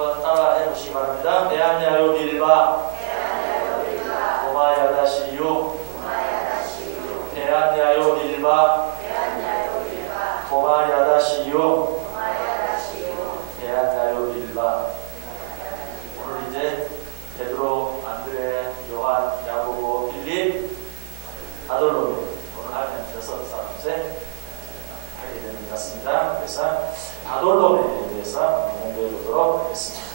한번 따라해 보시기 바랍니다. 대한야요 빌바 고마야다시유 대한야요 빌바 고마야다시유 대한야요 빌바. 오늘 이제 베드로, 안드레, 요한, 야고보, 빌립, 바돌로메 오늘 하면 6번째 하게 되는 것 같습니다. 그래서 바돌로메에 대해서 공부해 보도록 하겠습니다.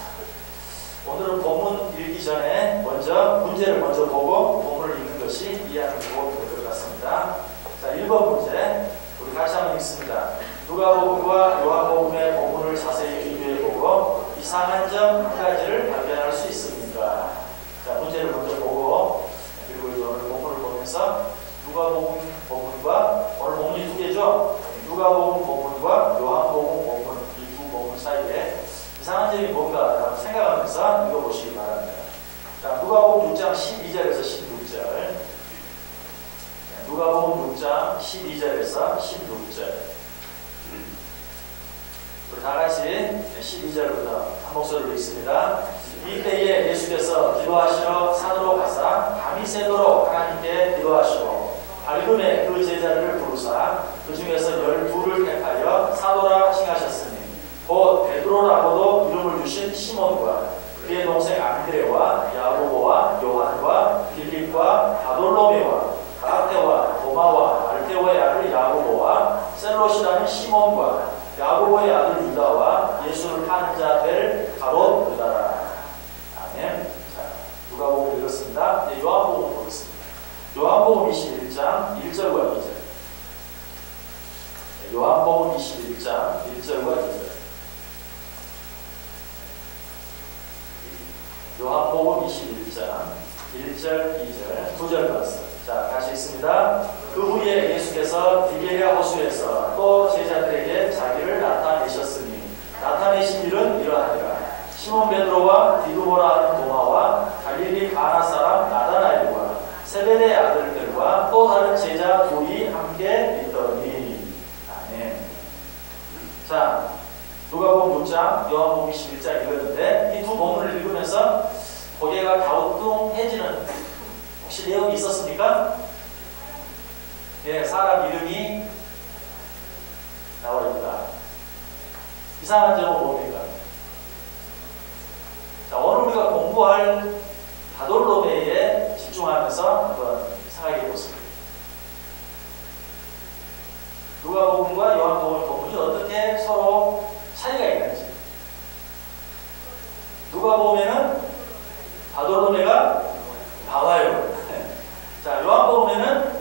오늘은 본문 읽기 전에 문제를 먼저 보고 본문을 읽는 것이 이해하는 도움이 될 것 같습니다. 자, 1번 문제 우리 같이 한번 읽습니다. 누가복음과 요한복음의 본문을 자세히 비교해 보고 이상한 점 한 가지를 발견할 수 있습니까? 자, 문제를 먼저 보고 그리고 이제 오늘 본문을 보면서 누가복음 본문과 오늘 본문이 두 개죠. 누가복음 본문과 요한복음 본문 이 두 본문 사이에 이상한 점이 뭔가 생각하면서 읽어보시기 바랍니다. 자, 누가복음 6장 12절에서 16절. 누가복음 6장 12절에서 16절. 우리 다 같이 12절부터 한 목소리로 읽습니다. 이때에 예수께서 기도하시러 산으로 가사 밤이 새도록 하나님께 기도하시고 밝음에 그 제자들을 부르사 그 중에서 12를 택하여 사도라 칭하셨으니 곧 베드로라고도 이름을 주신 시몬과 그의 동생 안드레와 야고보와 요한과 빌립과 바돌로메와 마테와 도마와 알테오의 아들 야고보와 셀롯이라는 시몬과 야고보의 아들 유다와 예수를 파는 자 될 가롯 유다라. 아멘. 자, 누가복음 읽었습니다. 네, 요한복음 보겠습니다. 요한복음 21장 1절과 2절. 네, 요한복음 21장 1절과 2절. 요한복음 21장 1절, 2절, 9절 봤어요. 자, 같이 읽습니다. 그 후에 예수께서 디베랴 호수에서 또 제자들에게 자기를 나타내셨으니 나타내신 일은 이러하니라. 시몬 베드로와 디두모라 하는 도마와 갈릴리 가나 사람 나다나엘과 세베대의 아들들과 또 다른 제자 둘이 함께 있더니. 아멘. 자, 누가복음 6장, 요한복음 21장 읽었는데 이 두 본문을 읽으면서 고개가 갸우뚱해지는 혹시 내용이 있었습니까? 예, 사람 이름이 나와 있다. 이상한 점은 뭡니까? 자, 오늘 우리가 공부할 바돌로메에 집중하면서 한번 생각해 보습니다. 누가복음과 요한복음 본문이 어떻게 서로 차이가 있는지. 누가복음에는 바돌로메가 나와요. 자, 요한복음에는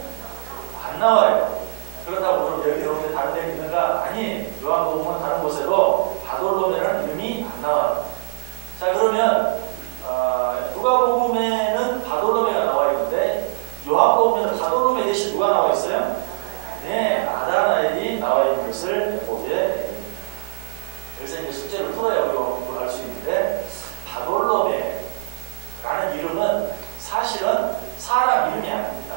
안 나와요. 그렇다고 그럼 여기 여러분들 다른 데 있는가? 아니, 요한복음은 다른 곳에도 바돌로메라는 이름이 안 나와요. 자, 그러면 누가복음에는 바돌로메가 나와 있는데 요한복음에는 바돌로메 대신 누가 나와 있어요? 네, 나다나엘이 나와 있는 것을 보게 됩니다. 여기서 이제 숙제를 풀어야 우리가 공부를 할 수 있는데 바돌로메라는 이름은 사실은 사람 이름이 아닙니다.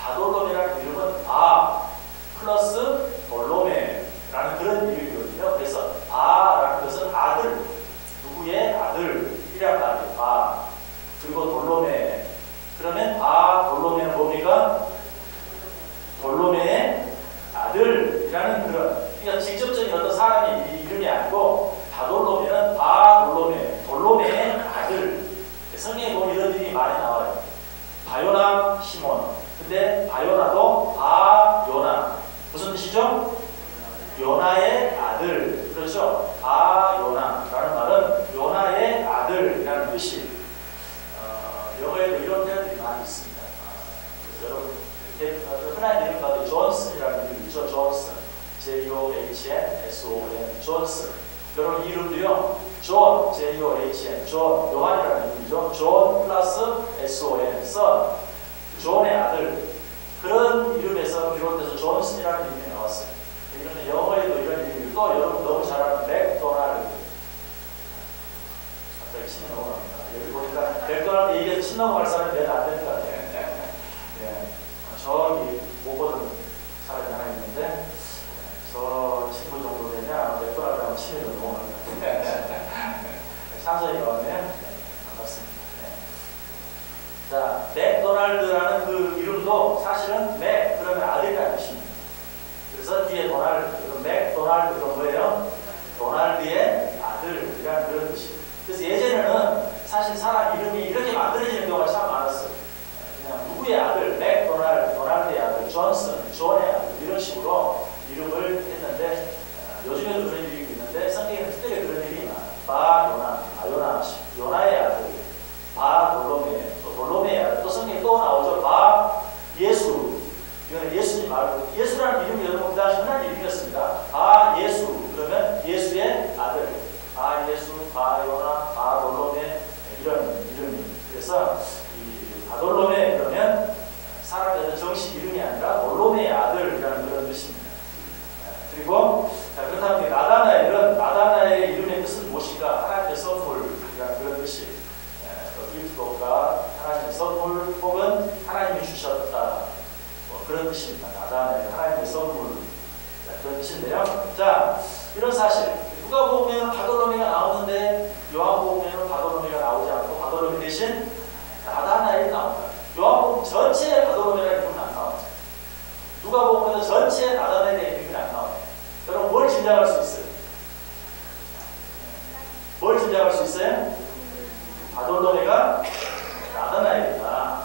바돌로메라는 이름은 바 플러스 돌로메라는 그런 이름이거든요. 그래서 바라는 것은 아들, 누구의 아들이란 말이에요. 바. 그리고 돌로메. 그러면 바 돌로메는 뭡니까? 돌로메의 아들이라는 그런, 그러니까 직접적인 어떤 사람의 이름이 아니고 바돌로메는 바 돌로메, 돌로메의 아들. 성경에 보면 이런 이름이 많이 나와요. 바요나 시몬. 근데 바요나도 바요나. 무슨 뜻이죠? 요나의 아들. 그렇죠? 바요나라는 말은 요나의 아들이라는 뜻이. 영어에도 이런 표현들이 많이 있습니다. 여러분 흔한 이름 가운데 존슨이라는 이름이 있죠. 존슨. J-O-H-N-S-O-N. 존슨. 여러분 이 이름도요. 존, J-O-H-N, 존, 요한이라는 이름이죠. 존 플러스 S-O-N, son, 존의 아들. 그런 이름에서 비롯해서 존슨이라는 이름이 나왔어요. 이름은 영어에도 이런 이름이 또 여러분 너무 잘 아는 맥도날드. 갑자기 침 넘어갑니다. 여기 보니까 맥도날드 얘기해서 침 넘어갈 사람이 내가 안 되는 것 같아요. 예. 저기 못 보던 사람이 하나 있는데 저 친구 정도 되냐 맥도날드 하면 침이 넘어갑니다. 상선이 왔네요. 반갑습니다. 자, 맥도날드라는 그 이름도 사실은 맥 그러면 아들이라는 뜻입니다. 그래서 뒤에 도날드, 맥도날드가 뭐예요? 도날드의 아들이라는 그런 뜻입니다. 그래서 예전에는 사실 사람 이름이 이렇게 만들어지는 경우가 참 많았어요. 그냥 누구의 아들, 맥도날드, 도날드의 아들, 존슨, 존의 아들 이런 식으로 이름을 했는데 요즘에도 그런 이름이 있는데 성경에는 특별히 그런 이름이 많아요. 요나의 아들, 바돌로메, 또 돌로메의 아들, 또 성경에 또 나오죠. 바예수, 이거는 예수님 말고 예수라는 이름이 여러분 그 당시 흔한 이름이었습니다. 바예수 그러면 예수의 아들, 바예수, 바요나, 바돌로메 이런 이름이. 그래서 이 바돌로메 그러면 사람의 정식 이름이 아니라 돌로메의 아들이라는 그런 뜻입니다. 그리고 그렇다면 나다나엘의 이름의 뜻은 무엇인가? 하나님의 선물이라는 그런 뜻이 기프트가 하나님의 선물 혹은 하나님이 주셨다 그런 뜻입니다. 나다나엘 하나님의 선물 그런 뜻인데요. 자, 이런 사실 누가복음에는 바돌로메가 나오는데 요한복음에는 바돌로메가 나오지 않고 바돌로메 대신 나다나엘이 나온다. 요한복음 전체에 바돌로메라는 이름은 안 나와요. 누가복음에도 전체에 나다나엘의 이름이 안 나와요. 여러분 뭘 짐작할 수 있어요? 뭘 짐작할 수 있어요? 바돌로메가 나다나엘이다.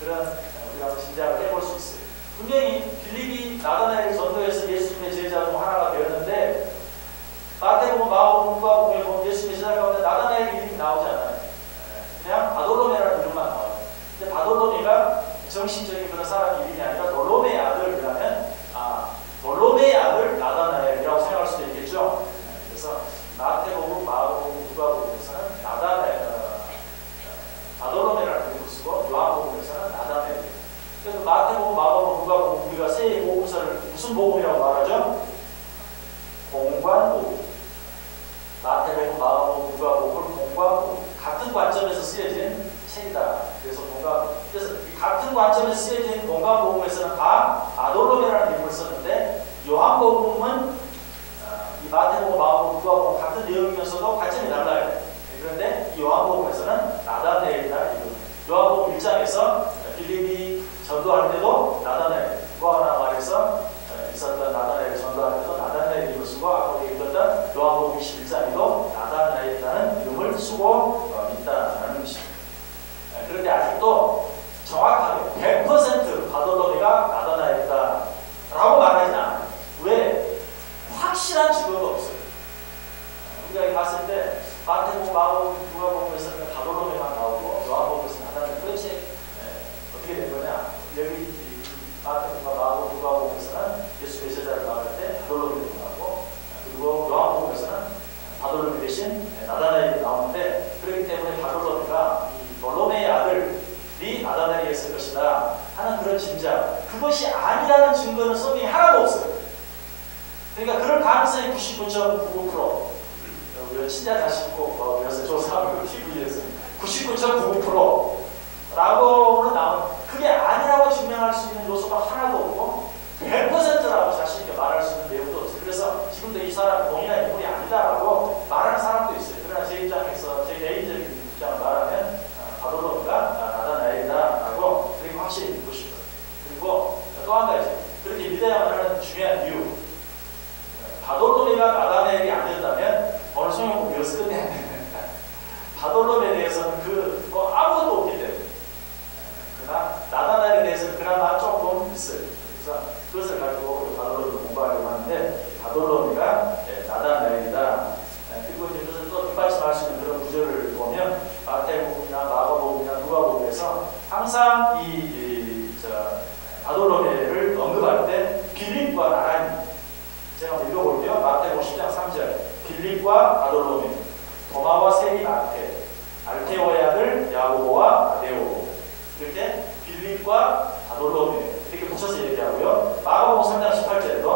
그런 우리가 한번 짐작을 해볼 수 있어요. 분명히 빌립이 나다나엘을 전도해서 예수님의 제자 중 하나가 되었는데 마태복음, 마가복음, 누가복음에 보면 예수님의 제자 가운데 나다나엘 이름이 나오지 않아요. 그냥 바돌로메라는 이름만 나와요. 근데 바돌로메가 정신적인 그런 사람 이름이 아니라 돌로메의 아들이라면 돌로메의 아들 나다나엘이라고 생각할 수도 있겠죠. 그래서 마태복음, 마가복음, 누가복음에서는 바돌로메라는 이름을 쓰고 요한복음에서는 나다나엘. 그래서 마태복음, 마가복음, 누가복음 우리가 세 복음서를 무슨 복음이라고 말하죠? 공관복음. 마태복음, 마가복음, 누가복음을 공관복음. 같은 관점에서 쓰여진 책이다. 그래서 같은 관점에서 쓰여진 공관복음에서는 다 바돌로메라는 이름을 썼는데 요한복음은 이 마태복음, 마가복음, 누가복음 같은 내용이면서도 관점이 달라요. 그런데 이 요한복음에서는 나다나엘이라는 이름. 요한복음 1장에서 빌립이 전도할 때도 나다나엘, 구하나 말에서 있었던 나다나엘을 전도할 때도 나다나엘 이름을 쓰고 아까 우리 읽었던 요한복음 21장에도 나다나엘이라는 이름을 쓰고 있다는 것입니다. 그런데 아직도 정확하게 100% 바돌로메가 나다나엘이다 라고 말하진 않아요. 왜? 확실한 증거가 없어요. 우리가 봤을 때 마태복음, 마가복음, 누가복음에서는 바돌로메만 나오고 요한복음에서는 나다나엘. 도대체 어떻게 된 거냐? 여기 마태복음과 마가복음, 누가복음에서는 예수의 제자를 나갈 때 바돌로메를 나오고 그리고 요한복음에서는 바돌로메 대신 나다나엘이 나오는데 그렇기 때문에 바돌로메가 이 돌로메의 아들이 나다나엘이었을 것이다 하는 그런 짐작, 그것이 아니라는 증거는 성경에 하나도 없어요. 그러니까 그럴 가능성이 99.99%. 우리가 친자 자식 꼭 그래서 조사하고 TV에서 99.99%라고는 나온, 그게 아니라고 증명할 수 있는 요소가 하나도 없고 100%라고 자신 있게 말할 수 있는 내용도 없어요. 그래서 지금도 이 사람 동일한 인물이 아니다라고 말하는 사람도 있어요. 그러나 제 입장에서 제 개인적인 입장을 말하면 바돌로메가 나다나엘이다라고 그렇게 확실히 믿고 싶어요. 그리고 또 한 가지 그렇게 믿어야만 하는 중요한 이유, 바돌로메가 나다나엘이 아니었다면 오늘 성경을 여기서 끝내야 됩니다. 바돌로메에 대해서는 아무것도 없기 때문에. 그러나 나다나엘에 대해서는 그나마 조금 있어요. 그래서 그것을 가지고 바돌로메를 공부하려고 하는데 바돌로메가 나다나엘이다. 그리고 이제 그것을 또 뒷받침할 수 있는 그런 구절을 보면 마태복음이나 마가복음이나 누가복음에서 항상 바돌로메를 언급할 때 빌립과 나란히, 제가 한번 읽어볼게요. 마태복음 10장 3절 빌립과 바돌로메, 도마와 세리 마태, 알테오의 아들 야고보와 아데오. 이렇게 빌립과 바돌로메 이렇게 붙여서 얘기하고요. 마가복음 3장 18절에도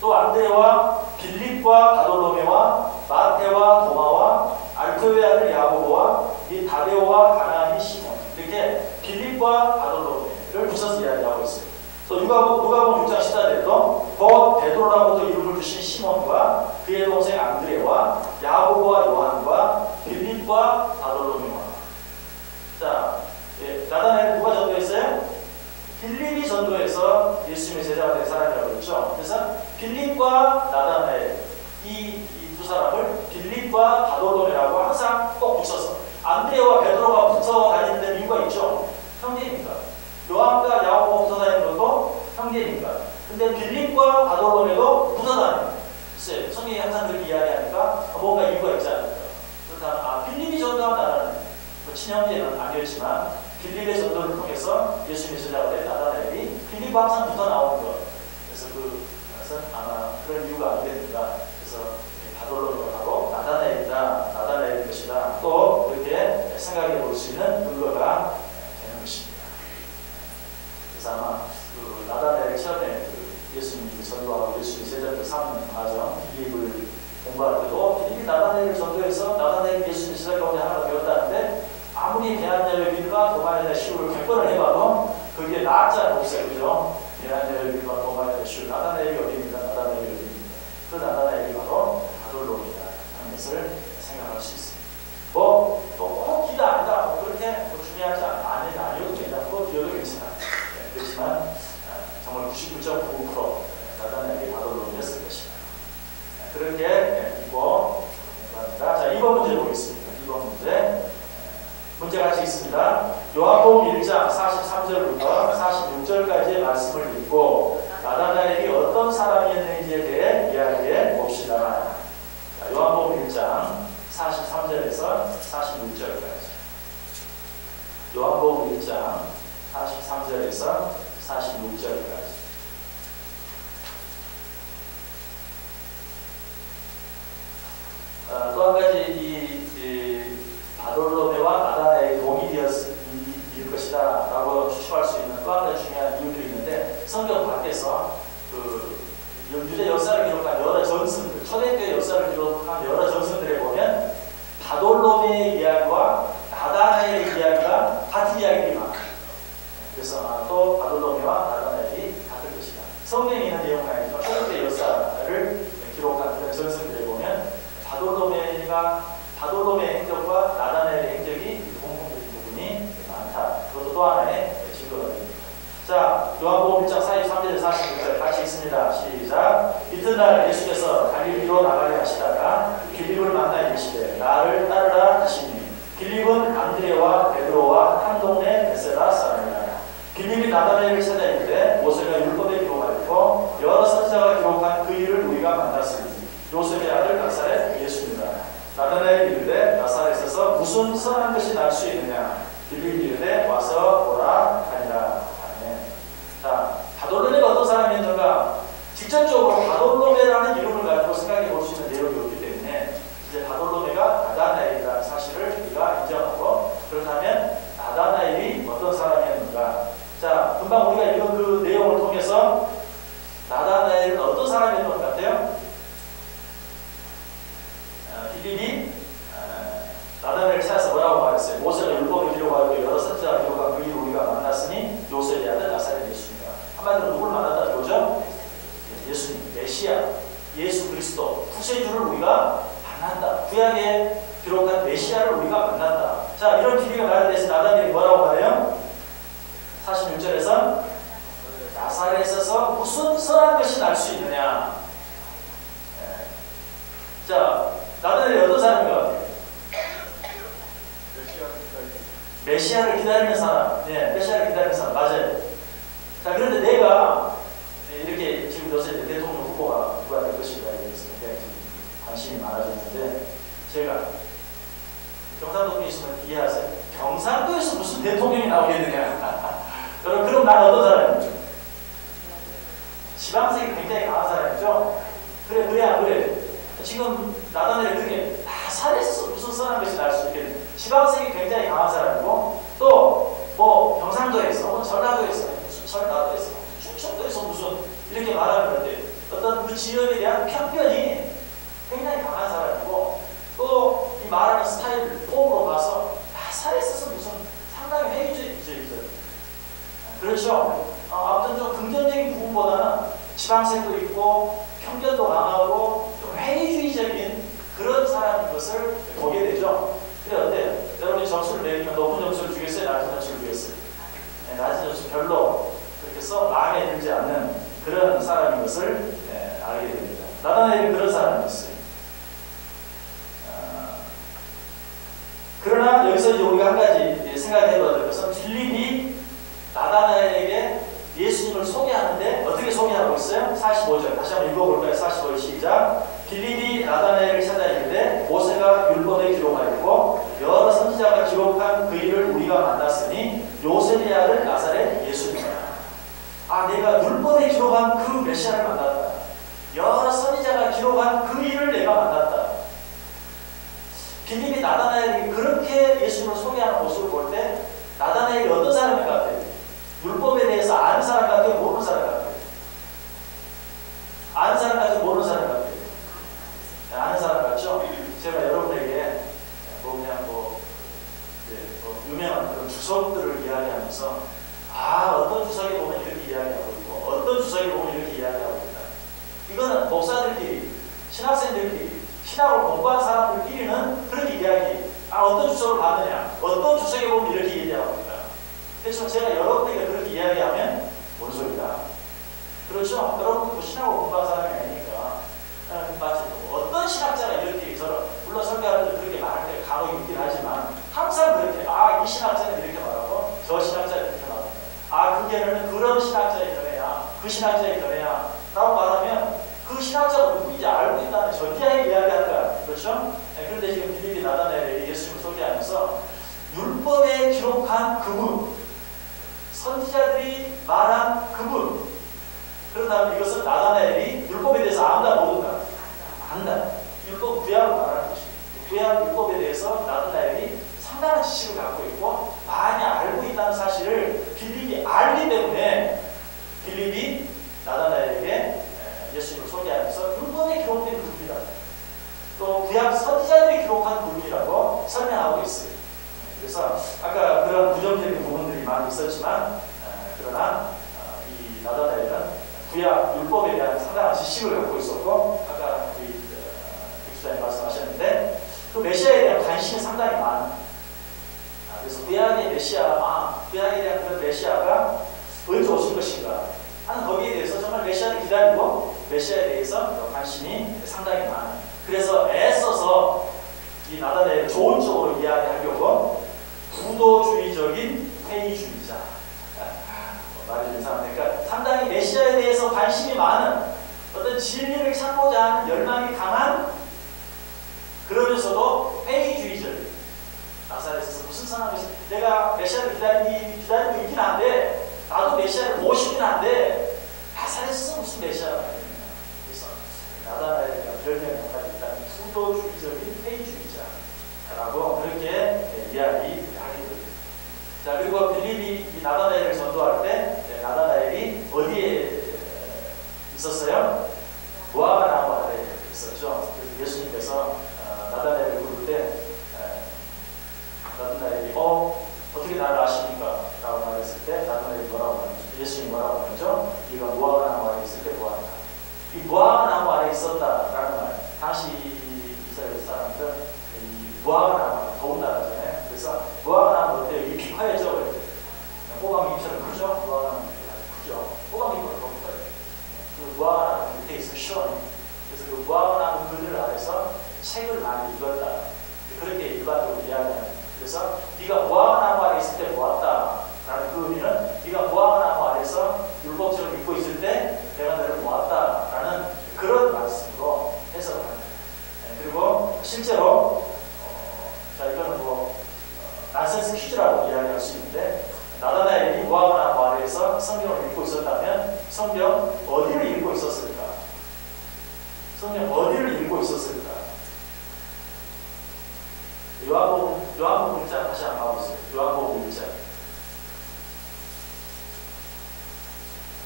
또 안드레와 빌립과 바돌로메와 마태와 도마와 알테오의 아들 야고보와 이 다데오와 가나안이 시몬, 이렇게 빌립과 바돌로메를 붙여서 이야기하고 있어요. 또 누가복음 6장 14절에도 곧 베드로라고도 이름을 주신 시몬과 그의 동생 안드레와 야고보와 요한과 빌립과 바돌로메와. 자, 나다나엘 누가 전도했어요? 빌립이 전도해서 예수님의 제자가 된 사람이라고 그랬죠. 그래서 빌립과 나다나엘 이 두 사람을 빌립과 바돌로메라고 항상 꼭 붙여서 안드레와 베드로가 붙어 다니는 이유가 있죠. 형제니까. 요한과 야고보가 붙어 다니는 것도 형제니까. 근데 빌립과 바돌로메도 붙어 다녀요. 글쎄, 성경이 항상 그렇게 이야기하니까 뭔가 이유가 있지 않을까. 그렇다면 빌립이 전도한 나다나엘, 친형제는 아니었지만 빌립의 전도를 통해서 예수님의 제자가 된 나다나엘이 빌립과 항상 붙어 나오는 것. 그래서 그것은 아마 그런 이유가 아니겠는가. 그래서 바돌로메하고 나다나엘일 것이다. 또 그렇게 생각해 볼 수 있는 근거가 되는 것입니다. 그래서 아마 나다나엘 처음에 예수님이 전도하고 예수님이 제자를 삼는 과정, 빌립을 공부할 때도 빌립이 나다나엘을 전도해서 나다나엘이 예수님의 제자 가운데 하나가 되었다는데 아무리 대한여일과 도마에다 시우를 100번을 해봐도 그게 낫지 없어요. 그죠? 대한여일과 도마에다 시우 나다나엘이 어디입니까? 나다나엘이 어디입니까? 그 나다나엘이 바로 바돌로메다 하는 것을 생각할 수 있습니다. 꼭 기다 아니다. 그렇게 중요하지 아니어도 된다. 그거 기어도 괜찮아. 그렇지만 정말 99.99% 나다나엘이 바돌로메였을 것이다. 그렇게 믿고 합니다. 자, 2번 문제 보겠습니다. 2번 문제. 문제 같이 있습니다. 요한복음 1장 43절부터 46절까지의 말씀을 읽고 나다나엘이 어떤 사람이었는지에 대해 이야기해 봅시다. 자, 요한복음 1장 43절에서 46절까지. 요한복음 1장 43절에서 46절까지. 또 한 가지 바돌로메와 나다나엘이 동일일 것이다 라고 추측할 수 있는 또 한 가지 중요한 이유도 있는데 성경 밖에서 유대 역사를 기록한 여러 전승들, 초대교회 역사를 기록한 여러 전승들에 보면 바돌로메의 이야기와 나다나엘의 이야기가 같은 이야기들이 많아요. 그래서 또 바돌로메와 나다나엘이 같을 것이다. 성경에 있는 내용은 아니지만 초대교회 역사를 기록한 그런 전승들에 보면 바돌로메의 행적과 나다나엘의 행적이 공통적인 부분이 많다. 그것도 또 하나의 증거가 됩니다. 자, 요한복음 1장 43절에서 46절 같이 읽습니다. 시작. 이튿날 예수께서 갈릴리로 나가려 하시다가 빌립을 만나 이르시되 나를 따르라 하시니 빌립은 안드레와 베드로와 한 동네 베세다 사람이라. 빌립이 나다나엘을 찾아 이르되 모세가 율법에 기록하였고 여러 선지자가 기록한 그 일을 우리가 만났으니 요셉의 아들 나사렛 예수입니다. 나다나엘이 이르되 나사렛에서 무슨 선한 것이 날 수 있느냐. 빌립이 이르되 와서 보라 하니라. 아멘. 자, 바돌로메가 어떤 사람이었는가? 직접적으로 바돌로메라는 이름을 가지고 생각해 볼 수 있는 내용이 없기 때문에 이제 바돌로메가 나다나엘이라는 사실을 우리가 인정하고 그렇다면 나다나엘이 어떤 사람이었는가? 자, 금방 우리가 읽은 그 내용을 통해서 나다나엘은 어떤 사람이었던 것 같아요? 빌립이 나다나엘을 찾아서 뭐라고 말했어요? 모세가 율법을 기록하고 여러 선지자가 기록한 그 일을 우리가 만났으니 요셉의 아들 나사렛 예수입니다. 한마디로 누구를 만났다는 거죠? 예수님, 메시아, 예수 그리스도, 구세주를 우리가 만난다. 구약에 기록한 메시아를 우리가 만난다. 자, 이런 비비가 말해서 나다나엘이 뭐라고 말해요? 46절에서 나사렛에서 무슨 선한 것이 날 수 있느냐. 자, 나다나엘이 어떤 사람인 것 같아요? 메시아를 기다리는 사람. 네, 메시아를 기다리는 사람. 맞아요. 자, 그런데 내가 이렇게 지금 요새 대통령 후보가 누가 될 것인가에 대해서 굉장히 관심이 많아졌는데 제가 경상도에 있으면 이해하세요. 경상도에서 무슨 대통령이 나오겠느냐. 여러분, 그럼 나는 어떤 사람이죠? 지방색이 굉장히 강한 사람이죠. 그래 안 그래? 지금 나다나엘이 그게 나사렛에서 무슨 선한 것이 날 수 있겠냐. 지방색이 굉장히 강한 사람이고 또 뭐 경상도에서 혹은 전라도에서 무슨 전라도에서 충청도에서 무슨 이렇게 말하는 데 어떤 그 지역에 대한 편견이 굉장히 강한 사람이고 또 이 말하는 스타일 폼으로 봐서 나사렛에서 무슨 상당히 회의주의죠. 그렇죠. 아무튼 좀 긍정적인 부분보다는 지방색도 있고 편견도 강하고 좀 회의주의적인 그런 사람인 것을 보게 되죠. 그래 우리가 한 가지 생각해 봐야 될 것은 빌립이 나다나엘에게 예수님을 소개하는데 어떻게 소개하고 있어요? 45절 다시 한번 읽어볼까요? 45절 시작. 빌립이 나다나엘을 찾아 이르되 모세가 율법에 기록하였고 여러 선지자가 기록한 그 일을 우리가 만났으니 요셉의 아들 나사렛 예수님이라. 아, 내가 율법에 기록한 그 메시아를 만났다. 여러 선지자가 기록한 그 일을 내가 만났다. 빌립이 나다나엘에게 그렇게 예수님을 소개하는 모습을 볼 때 나다나엘이 어떤 사람인 것 같아요? 율법에 대해서 아는 사람 같아요? 모르는 사람 같아요? 아는 사람 같아요? 모르는 사람 같아요? 아는 사람 같죠? 제가 여러분에게 유명한 그런 주석들을 이야기하면서 어떤 주석에 보면 이렇게 이야기하고 있고 어떤 주석에 보면 이렇게 이야기하고 있다. 이거는 목사들끼리, 신학생들끼리, 신학을 공부한 사람들끼리는 그렇게 이야기. 어떤 주석을 봤느냐? 어떤 주석에 보면 이렇게 얘기하고 있다. 그래서 제가 여러분에게 그렇게 이야기하면 뭔 소리다? 그렇죠? 여러분도 신학을 공부한 사람이 아니니까 마치 어떤 신학자가 이렇게 물론 설교할 때 그렇게 말할 때 간혹 있긴 하지만 항상 그렇게 이 신학자는 이렇게 말하고 저 신학자는 이렇게 말하고 그게는 그런 신학자의 견해야 그 신학자의 견해야 라고 말하면 그 신학자가 누구인지 알고 있다는 전제하에 이야기한다. 그렇죠? 그런데 지금 빌립이 나다나엘에게 예수님을 소개하면서 율법에 기록한 그분, 선지자들이 말한 그분, 그렇다면 이것은 나다나엘이 율법에 대해서 안다 모른다? 안다. 율법 구약을 말하는 것입니다. 구약 율법에 대해서 나다나엘이 상당한 지식을 갖고 있고 많이 알고 있다는 사실을 빌립이 알기 때문에 빌립이 나다나엘에게 예수님을 소개하면서 율법에 기록된 그분이다. 또 구약 선지자들이 기록한 그분이라고 설명하고 있어요. 그래서 아까 그런 부정적인 부분들이 많이 있었지만 그러나 이 나다나엘은 구약 율법에 대한 상당한 지식을 갖고 있었고 아까 우리 교수장님 말씀하셨는데 그 메시아에 대한 관심이 상당히 많아. 그래서 구약의 메시아, 구약에 대한 그런 메시아가 언제 오실 것인가 하는 거기에 대해서 정말 메시아를 기다리고 메시아에 대해서 관심이 상당히 많아. 그래서 애써서 이 나다나엘을 좋은 쪽으로 이야기하려고 구도주의적인 회의주의자 말이 좀 이상하니까 상당히 메시아에 대해서 관심이 많은 어떤 진리를 찾고자 하는 열망이 강한 그러면서도 회의주의적 나사렛에서 무슨 상황이지? 내가 메시아를 기다리고 있긴 한데 나도 메시아를 보고 싶긴 한데 나사렛에서 무슨 메시아가 아닙니까? 그래서 나다나엘에 대한 별명이 하나 있다는 구도주의적인 회의주의자라고 그렇게 이야기하게 됩니다. 자, 그리고 빌립이 이 나다나엘을 전도할 때 나다나엘이 어디에 있었어요? 무화과 나무 아래에 있었죠. 그래서 예수님께서 나다나엘을 부를 때 나다나엘이 어떻게 나를 아십니까? 라고 말했을 때 나다나엘이 뭐라고 말했죠? 예수님이 뭐라고 말했죠? 네가 무화과 나무 아래에 있을 때 보았다. 이 무화과 나무 아래에 있었다라는 말. 당시 이스라엘 사람들은 이 무화과 나무가 더운 나라잖아요. 그래서 무화과 나무 어때요? 잎이 커야죠. 호박 잎처럼 크죠? 무화과 나무 잎이 아주 크죠? 호박 잎보다 더 커요. 그 무화과 나무 밑에 있어 시원해. 그래서 그 무화과 나무 그늘 아래서 책을 많이 읽었다. 그렇게 일반적으로 이야기하는. 그래서 네가 무화과 나무 아래 있을 때 보았다. 라는 그 의미는 네가 무화과 나무 아래서 율법책을 읽고 있을 때 내가 너를 보았다. 라는 그런 말씀으로 해석합니다. 그리고 실제로 이거는 난센스 퀴즈라고 이야기할 수 있는데 나다나엘이 무화과 나무 아래에서 성경을 읽고 있었다면 성경 어디를 읽고 있었을까? 성경 어디를 읽고 있었을까? 요한복음 1장 다시 한번 봐보세요. 요한복음 1장.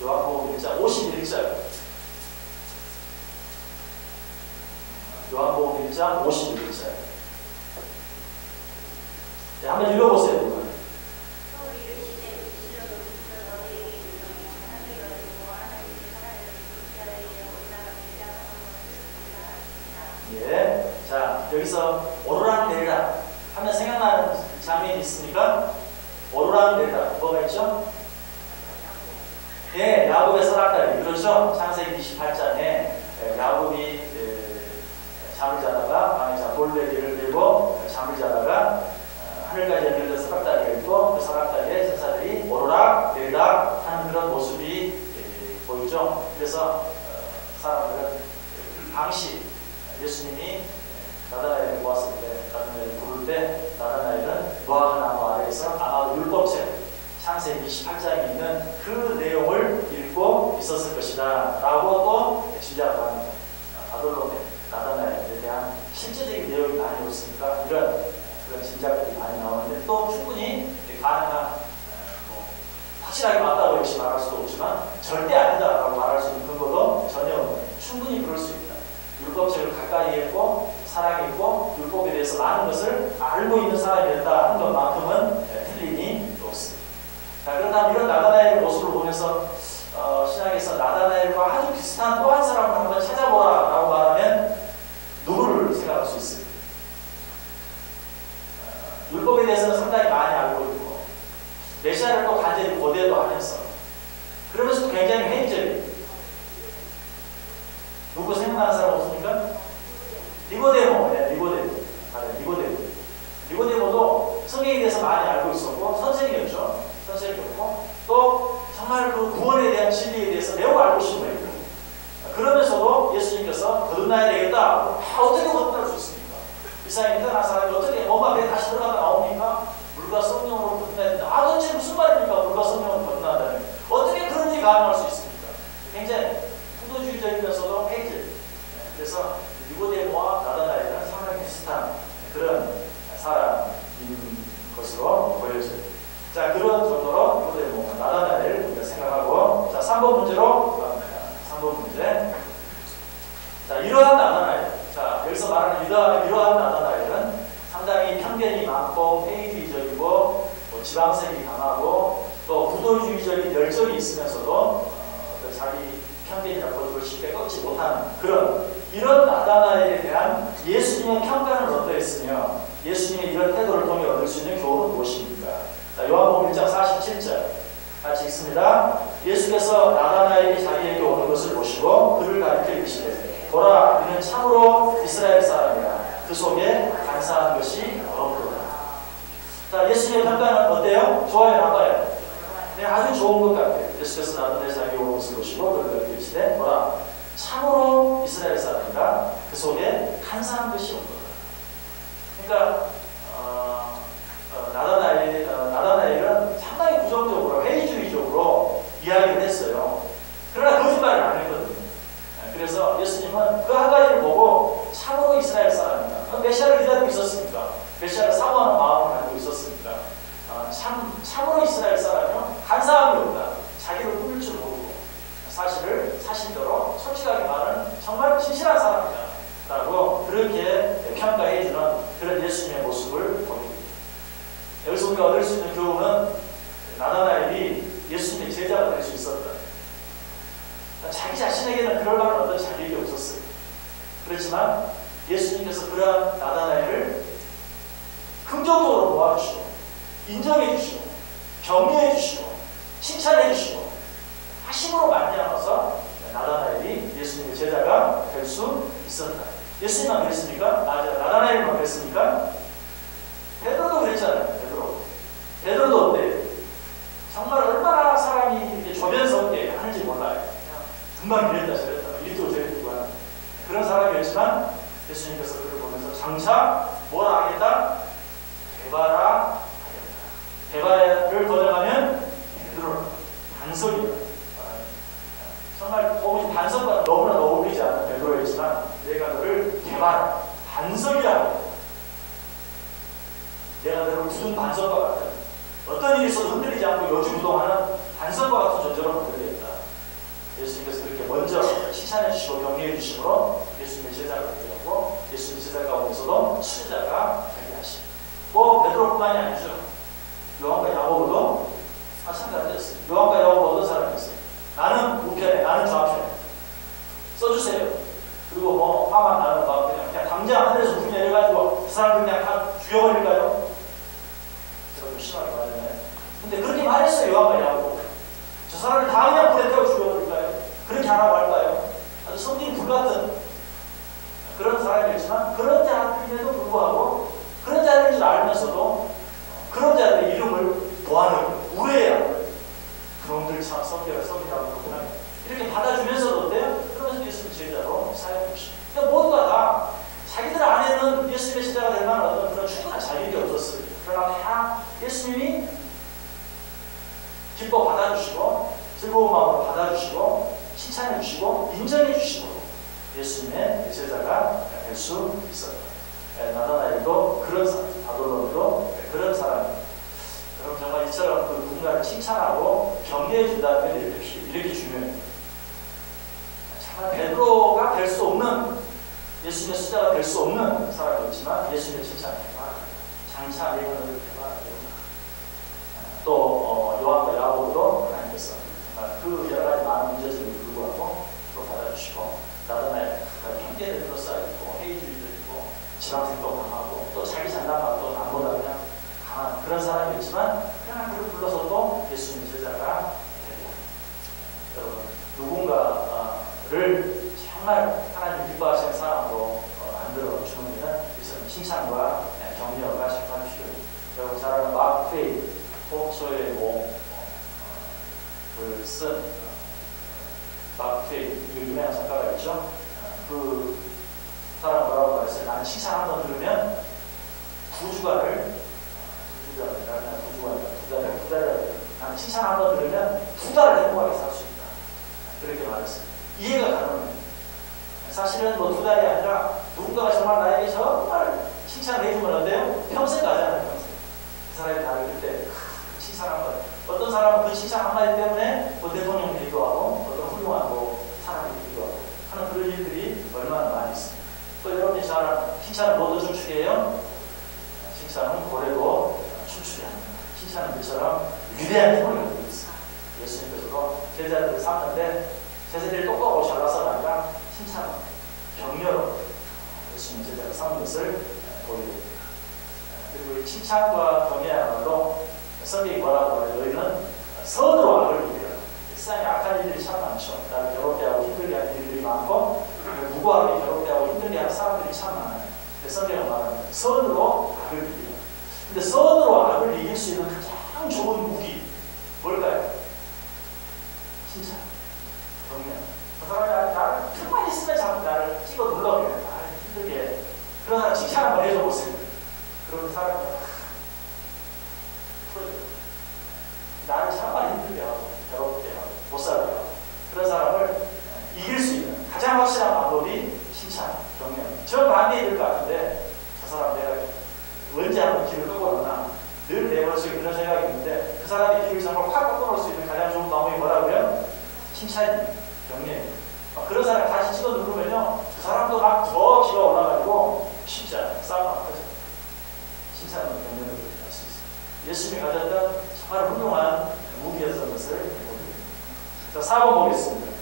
요한복음 1장 51절. 요한복음 1장 51절. 네, 한번 읽어보세요. 예. 자, 여기서 오르락 내리락 하면 생각나는 장면이 있습니까? 오르락 내리락 뭐가 있죠? 예, 야곱의 설악다리. 그렇죠? 창세기 28장에 야곱이 잠을 자다가 방에서 돌베개를 들고 잠을 자다가 하늘까지 연결된 사각다리가 있고 그 사각다리에 천사들이 오르락 내리락 하는 그런 모습이 보이죠. 그래서 사람들은 당시 예수님이 나다나엘을 보았을 때, 나다나엘을 부를 때 나다나엘은 무화과 나무 아래에서 아마도 율법책 창세기 28장에 있는 그 내용을 읽고 있었을 것이다 라고 또 주장을 합니다. 아돌롬의 나다나엘에 대한 실제적인 내용이 많이 없으니까 이런 그런 짐작들이 많이 나오는데 또 충분히 가능한 확실하게 맞다고 역시 말할 수도 없지만 절대 아니다라고 말할 수 있는 근거도 전혀 없는, 충분히 그럴 수 있다. 율법책을 가까이 했고 사랑했고 율법에 대해서 많은 것을 알고 있는 사람이었다 하는 것만큼은 틀림이 없습니다. 자, 그렇다면 이런 나다나엘의 모습을 보면서 신약에서 나다나엘과 아주 비슷한 또 한 사람을 한번 찾아보라 라고 말하면 누구를 생각할 수 있습니까? 율법에 대해서는 상당히 많이 알고 있고 메시아를 또 간절히 고대도 하면서 그러면서도 굉장히 회의적이에요. 누구 생각나는 사람 없습니까? 니고데모. 니고데모도 성경에 대해서 많이 알고 있었고 선생이었죠. 또 정말 그 구원에 대한 진리에 대해서 매우 알고 싶은 거예요. 그러면서도 예수님께서 거듭나야 되겠다. 어떻게 거듭날 수 있습니까? 이스라엘이 태어난 사람이 어떻게 엄마 배에 다시 들어가다 나옵니까? 물과 성령으로 거듭나야 된다. 도대체 무슨 말입니까? 물과 성령으로 거듭나다니. 어떻게 그런 일이 가능할 수 있습니까? 굉장히 구도주의적이면서도 회의적. 그래서 니고데모와 나다나엘은 상당히 비슷한 그런 사람인 것으로 보여져요. 자, 그런 정도로 니고데모와 나다나엘을 우리가 생각하고, 자, 3번 문제로 갑니다. 3번 문제. 자, 이러한 나다나엘. 자, 여기서 말하는 이러한 나다나엘은 상당히 편견이 많고 회의주의적이고 지방색이 강하고 또 구도주의적인 열정이 있으면서도 자기 편견이라고 그걸 쉽게 꺾지 못하는 이런 나다나엘에 대한 예수님의 평가는 어떠했으며 예수님의 이런 태도를 통해 얻을 수 있는 교훈은 무엇입니까? 자, 요한복음 1장 47절 같이 읽습니다. 예수께서 나다나엘이 자기에게 오는 것을 보시고 그를 가리켜 이르시되 보라, 이는 참으로 이스라엘 사람이라. 그 속에 간사한 것이 없도다. 자, 예수님의 평가는 어때요? 좋아요, 나빠요? 네, 아주 좋은 것 같아요. 예수께서 나다나엘 자기에게 오는 것을 보시고 그를 가리켜 이르시되 보라, 참으로 이스라엘 사람이라. 그 속에 간사한 것이 없도다. 그러니까 나다나엘은 상당히 부정적으로 회의주의적으로 이야기를 했어요. 그러나 거짓말을 안 했거든요. 그래서 예수님은 그 한 가지를 보고 참으로 이스라엘 사람이다. 메시아를 기다리고 있었습니까? 메시아를 사모하는 마음을 가지고 있었습니까? 참으로 이스라엘 사람이요, 간사함이 없다. 자기를 꾸밀 줄 모르고 사실을 사실대로 솔직하게 말하는 정말 진실한 사람이다 라고 그렇게 평가해주는 그런 예수님의 모습을 보입니다. 여기서 우리가 얻을 수 있는 교훈은 나다나엘이 예수님의 제자가 될 수 있었다. 자기 자신에게는 그럴 만한 어떤 자격이 없었어요. 그렇지만 예수님께서 그러한 나다나엘을 긍정적으로 모아주시고 인정해주시고 격려해주시고 칭찬해주시고 하심으로 말미암아서 나다나엘이 예수님의 제자가 될 수 있었다. 예수님만 그랬습니까? 나다나엘만 그랬습니까? 베드로도 그랬잖아요. 베드로도 어때요? 정말 얼마나 사람이 이렇게 조변스럽게 하는지 몰라요. 금방 이랬다 저랬다 이리도 저리도 하는 그런 사람이었지만 예수님께서 그를 보면서 장차 뭐라 하겠다? 대바라 하겠다. 대바를 번역하면 베드로는 반석이다. 정말 도무지 반석과 너무나 어울리지 않는 베드로였지만 내가 너를 대바라 반석이라 하겠다. 내가 너를 굳은 반석과 같은 어떤 일이 있어도 흔들리지 않고 여주부동하는 반석과 같은 존재로 만들겠다. 예수님께서 그렇게 먼저 칭찬해 주시고 격려해 주심으로 예수님의 제자가 되게 하고 예수님의 제자 가운데서도 수제자가 되게 하시고 베드로뿐만이 아니죠. 요한과 야고보도 마찬가지였어요. 요한과 야고보 어떤 사람이었어요? 나는 우편에, 나는 좌편에 써주세요. 그리고 뭐 화만 나는 마음 그냥 당장 하늘에서 불이 내려가지고 그 사람들 그냥 다 죽여버릴까요? 제가 좀 심하게 말했나요? 근데 그렇게 말했어요. 요한과 야고보. 저 사람을 다 그냥 불에 태워 죽여버릴까요? 그렇게 하라고 할까요? 아주 성질이 불같은 그런 사람이었지만 그런 자들임에도 불구하고 그런 자들인 줄 알면서도 그런 자들의 이름을 보아는 우레야. 그놈들 참 성경을 썩이라고 그러구나. 이렇게 받아주면서도 어때요? 그러면서 예수님 제자로 사용해 주십니다. 그러니까 모두가 다 자기들 안에는 예수님의 제자가 될 만한 어떤 그런 충분한 자격이 없었어요. 그러나 다 예수님이 기뻐 받아주시고 즐거운 마음으로 받아주시고 칭찬해 주시고 인정해 주시고 예수님의 제자가 될 수 있었다. 나다나엘도 그런 사람, 바돌론도 그런 사람입니다. 여러분 정말 이처럼 그 누군가를 칭찬하고 격려해 준다는 게 이렇게 중요해요. 정말 베드로가 될 수 없는, 예수님의 수자가 될 수 없는 사람이었지만 예수님의 칭찬을 해봐. 장차 내 눈을 해봐. 또 요한과 야고보도 하나님께서 그 여러 가지 많은 문제점을 불구하고 또 받아주시고 나다나엘 편견을 둘러싸이고 회의주의적이고 지방생도 강하고 또 자기 장난만도 남보다 그냥 강한 그런 사람이었지만 그러나 그를 불러서 또 예수님의 제자가 되고 여러분 누군가를 정말 하나님 기뻐하시는 사람으로 만들어 주는 데는 칭찬과 격려가 정말 필요해요. 여러분 잘 아는 마크 트웨인 포초의 몸을 쓴 마크 트웨인 유명한 작가가 있죠. 그 사람 뭐라고 말했어요? 나는 칭찬 한번 들으면 9주간을 나는 칭찬 한번 들으면 2달을 행복하게 살 수 있다. 그렇게 말했어요. 이해가 가능해요. 사실은 뭐 2달이 아니라 누군가가 정말 나에게 정말 칭찬을 해주면 어때요? 평생 가잖아요. 평생. 그 사람이 나를 그때 칭찬 한번, 어떤 사람은 그 칭찬 한마디 때문에 뭐 대통령 되기도 하고 어떤 훌륭한 사람이 되기도 하고 하는 그런 일들이 얼마나 많이 있습니다. 또 여러분이 잘 아는 칭찬을 모두 춤추게 해요? 칭찬은 고래도 춤추게 합니다. 칭찬은 그처럼 위대한 힘을 가지고 있어요. 예수님께서도 제자들을 삼는데 제자들이 똑바로 잘나서 나니까 칭찬은 격려로 예수님 제자를 삼는 것을 보이게 됩니다. 그리고 이 칭찬과 격려야말로 성경이 뭐라고 말해요? 너희는 선으로 악을 이기라. 세상에 악한 일들이 참 많죠. 나를 괴롭게 하고 힘들게 하는 일들이 많고 무고하게 괴롭게 하고 힘들게 하는 사람들이 참 많아요. 성경은 말하는 선으로 악을 이기라. 근데 선으로 악을 이길 수 있는 가장 좋은 무기 뭘까요? 칭찬, 격려. 그 사람이 나를 틈만 있으면 자꾸 나를 찍어 눌러버려요. 나를 힘들게. 그런 사람 칭찬 한번 해줘 보세요. 그런 사람이 나를 참아 힘들게 하고 괴롭게 하고 못 살게 하고 그런 사람을 이길 수 있는 가장 확실한 방법이 칭찬, 격려. 저 반대에 될 것 같은데 저 사람 내가 언제 한번 길을 꺾어놓나 늘 내 머릿속에 그런 생각이 있는데 그 사람의 길을 정말 확 꺾어놓을 수 있는 가장 좋은 방법이 뭐라고요? 칭찬, 격려. 그런 사람 다시 찍어 누르면요 그 사람도 막 더 기가 올라가지고 쉽지 않아요. 싸움 안 하죠. 칭찬과 격려를 할 수 있어요. 예수님이 가졌던 정말 훌륭한 무기였던 것을 보여드립니다. 자, 4번 보겠습니다.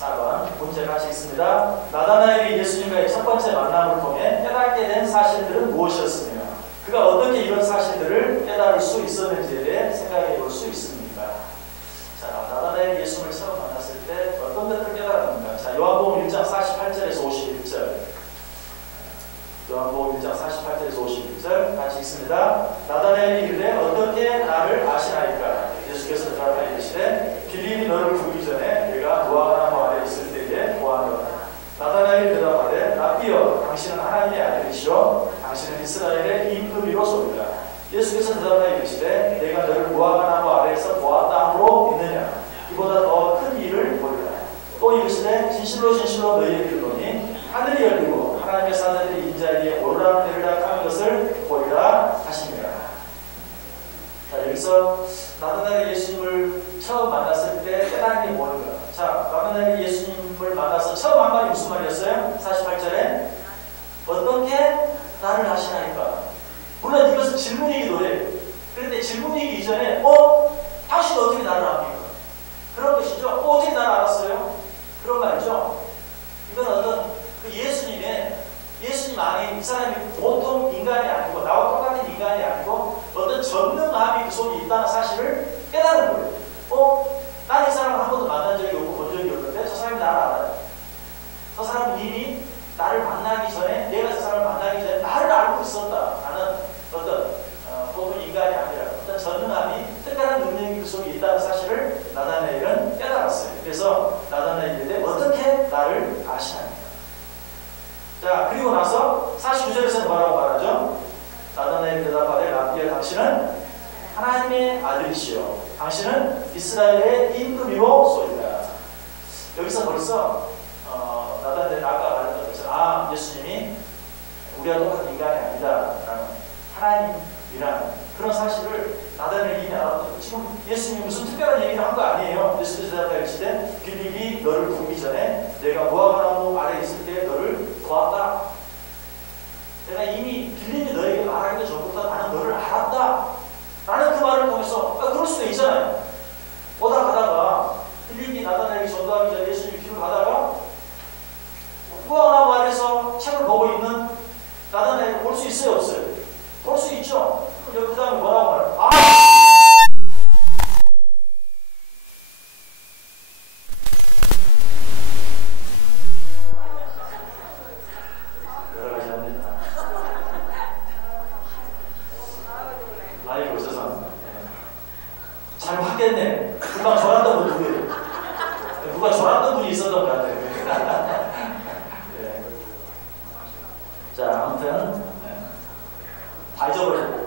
4번 문제 같이 있습니다. 나다나엘이 예수님과의 첫 번째 만남을 통해 깨닫게 된 사실들은 무엇이었으며 그가 어떻게 이런 사실들을 깨달을 수 있었는지에 대해 생각해 볼 수 있습니까? 자, 나다나엘이 예수님을 처음 만났을 때 어떤 것들을 깨달았는가? 자, 요한복음 1장 48절에서 51절 요한복음 1장 48절에서 51절 같이 읽습니다. 나다나엘이 이르되 어떻게 나를 아시나이까? 예수께서 대답하여 이르시되 빌립이 너를 부르기 전에 내가 무화과나무 아래 있을 때에 보았노라. 나다나엘이 대답하되 라삐여 당신은 하나님의 아들이시오 당신은 이스라엘의 임금이로소이다. 예수께서 대답하여 이르시되 내가 너를 무화과나무 아래에서 보았다 함으로 믿느냐? 이보다 더 큰 일을 보리라. 또 이르시되 진실로 진실로 너희에게 이르노니 하늘이 열리고 하나님의 사자들이 인자에게 오르락내리락 하는 것을 보리라 하십니다. 자, 여기서 나다나엘이 예수님을 처음 만났을 때 깨달은 게 뭔가? 자, 나다나엘이 예수님을 만나서 처음 한 말이 무슨 말이었어요? 48절에 어떻게 나를 아시나이까? 물론 이것은 질문이기도 해요. 그런데 질문이기 이전에 당신 어떻게 나를 압니까? 그런 것이죠. 어떻게 나를 알았어요? 그런 말이죠. 이건 어떤 그 예수님 안에 이 사람이 보통 인간이 아니고 나와 똑같은 인간이 아니고 어떤 전능함이 그 속에 있다는 사실을 깨달은 거예요. 난 이 사람을 한 번도 만난 적이 없고 본 적이 없는데 저 사람이 나를 알아요. 저 사람은 이미 나를 만나기 전에 내가 저 사람을 만나기 전에 나를 알고 있었다라는 어떤 나서 49절에서 뭐라고 말하죠? 나다나엘이 대답하되 랍비야 당신은 하나님의 아들이시요 당신은 이스라엘의 임금이요 소이다. 여기서 벌써 나다나엘이 아까 말했던 것처럼 예수님이 우리와 똑같은 인간이 아니다 라는 하나님이라는 그런 사실을 나다나엘이 이미 알았던 거예요. 지금 예수님이 무슨 특별한 얘기를 한 거 아니에요. 예수님이 대답하시되 빌립이 너를 부르기 전에 내가 무화과나무 아래에 있을 때 너를 보았다. 내가 이미 빌립이 너에게 말하기도 전부터 나는 너를 알았다 라는 그 말을 통해서 그럴 수도 있잖아요. 오다 가다가 빌립이 나다나엘이 전도하기 전에 예수님이 길을 가다가 무화과나무 아래에서 책을 보고 있는 나다나엘을 볼 수 있어요 없어요? 볼 수 있죠. 그 다음에 뭐라고 말해요? 여러 가지 합니다. 아이고 죄송합니다. 잘 봤겠네. 금방 졸았던 분 누구예요? 누가 졸았던 분이 있었던 것 같아요. 네. 자 아무튼 다 잊어버렸고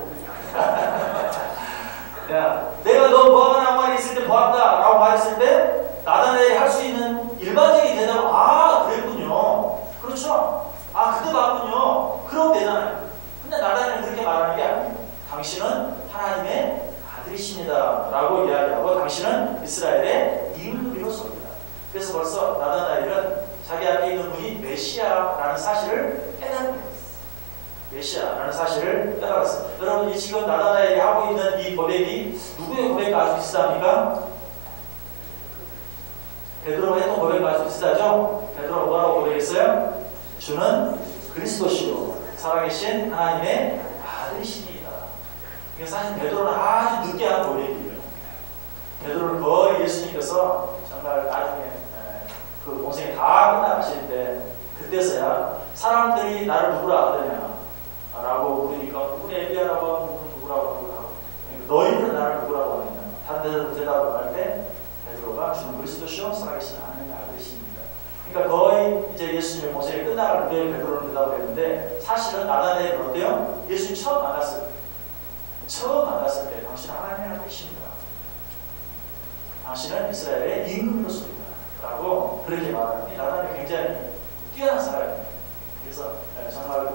야, 내가 너 무화과나무 아래 있을 때 보았다 라고 말했을 때 나다나엘이 할 수 있는 일반적인 대답은 그랬군요. 그렇죠? 그때 봤군요. 그럼 되잖아요. 근데 나다나엘은 그렇게 말하는 게 아니에요. 당신은 하나님의 아들이십니다 라고 이야기하고 당신은 이스라엘의 임금이로소입니다. 그래서 벌써 나다나엘은 자기 앞에 있는 분이 메시아라는 사실을 깨닫는 메시아라는 사실을 깨달았어요. 여러분 지금 나다나엘이 하고 있는 이 고백이 누구의 고백과 아주 비슷합니까? 베드로가 했던 고백과 아주 비슷하죠? 베드로가 뭐라고 고백했어요? 주는 그리스도시요 살아계신 하나님의 아들이십니다. 이게 사실 베드로는 아주 늦게 한 고백이에요. 베드로는 거의 예수님께서 정말 나중에 그 공생이 다 끝나가실 때 그때서야 사람들이 나를 누구라 하더냐 라고 물으니까 누구는 엘리야라고 하고 누구는 누구라고 하고 너희는 나를 누구라고 하느냐 다른 대답을 할 때 베드로가 주는 그리스도시요 살아계신 하나님의 아들이십니다. 그러니까 거의 이제 예수님의 모생이 끝나갈 때 베드로는 대답을 했는데 사실은 나다나엘은 어때요? 예수님 처음 만났을 때 당신은 하나님의 아들이십니다. 당신은 이스라엘의 임금으로서입니다 라고 그렇게 말하는 나다나엘이 굉장히 뛰어난 사람입니다. 그래서 정말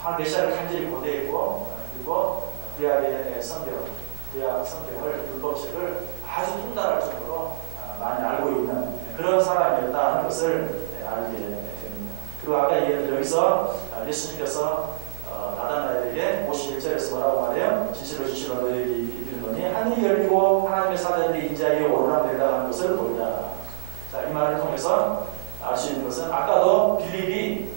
정말 메시아를 간절히 고대했고 그리고 구약의 성경을 율법책을 아주 통달할 정도로 많이 알고 있는 그런 사람이었다는 것을 알게 됩니다. 그리고 아까 여기서 예수님께서 나다나엘에게 51절에서 뭐라고 말해요? 진실로 너희에게 이르노니 하늘이 열리고 하나님의 사자들이 인자에 오르락내리락 하는 것을 보리라. 자, 이 말을 통해서 알 수 있는 것은 아까도 빌립이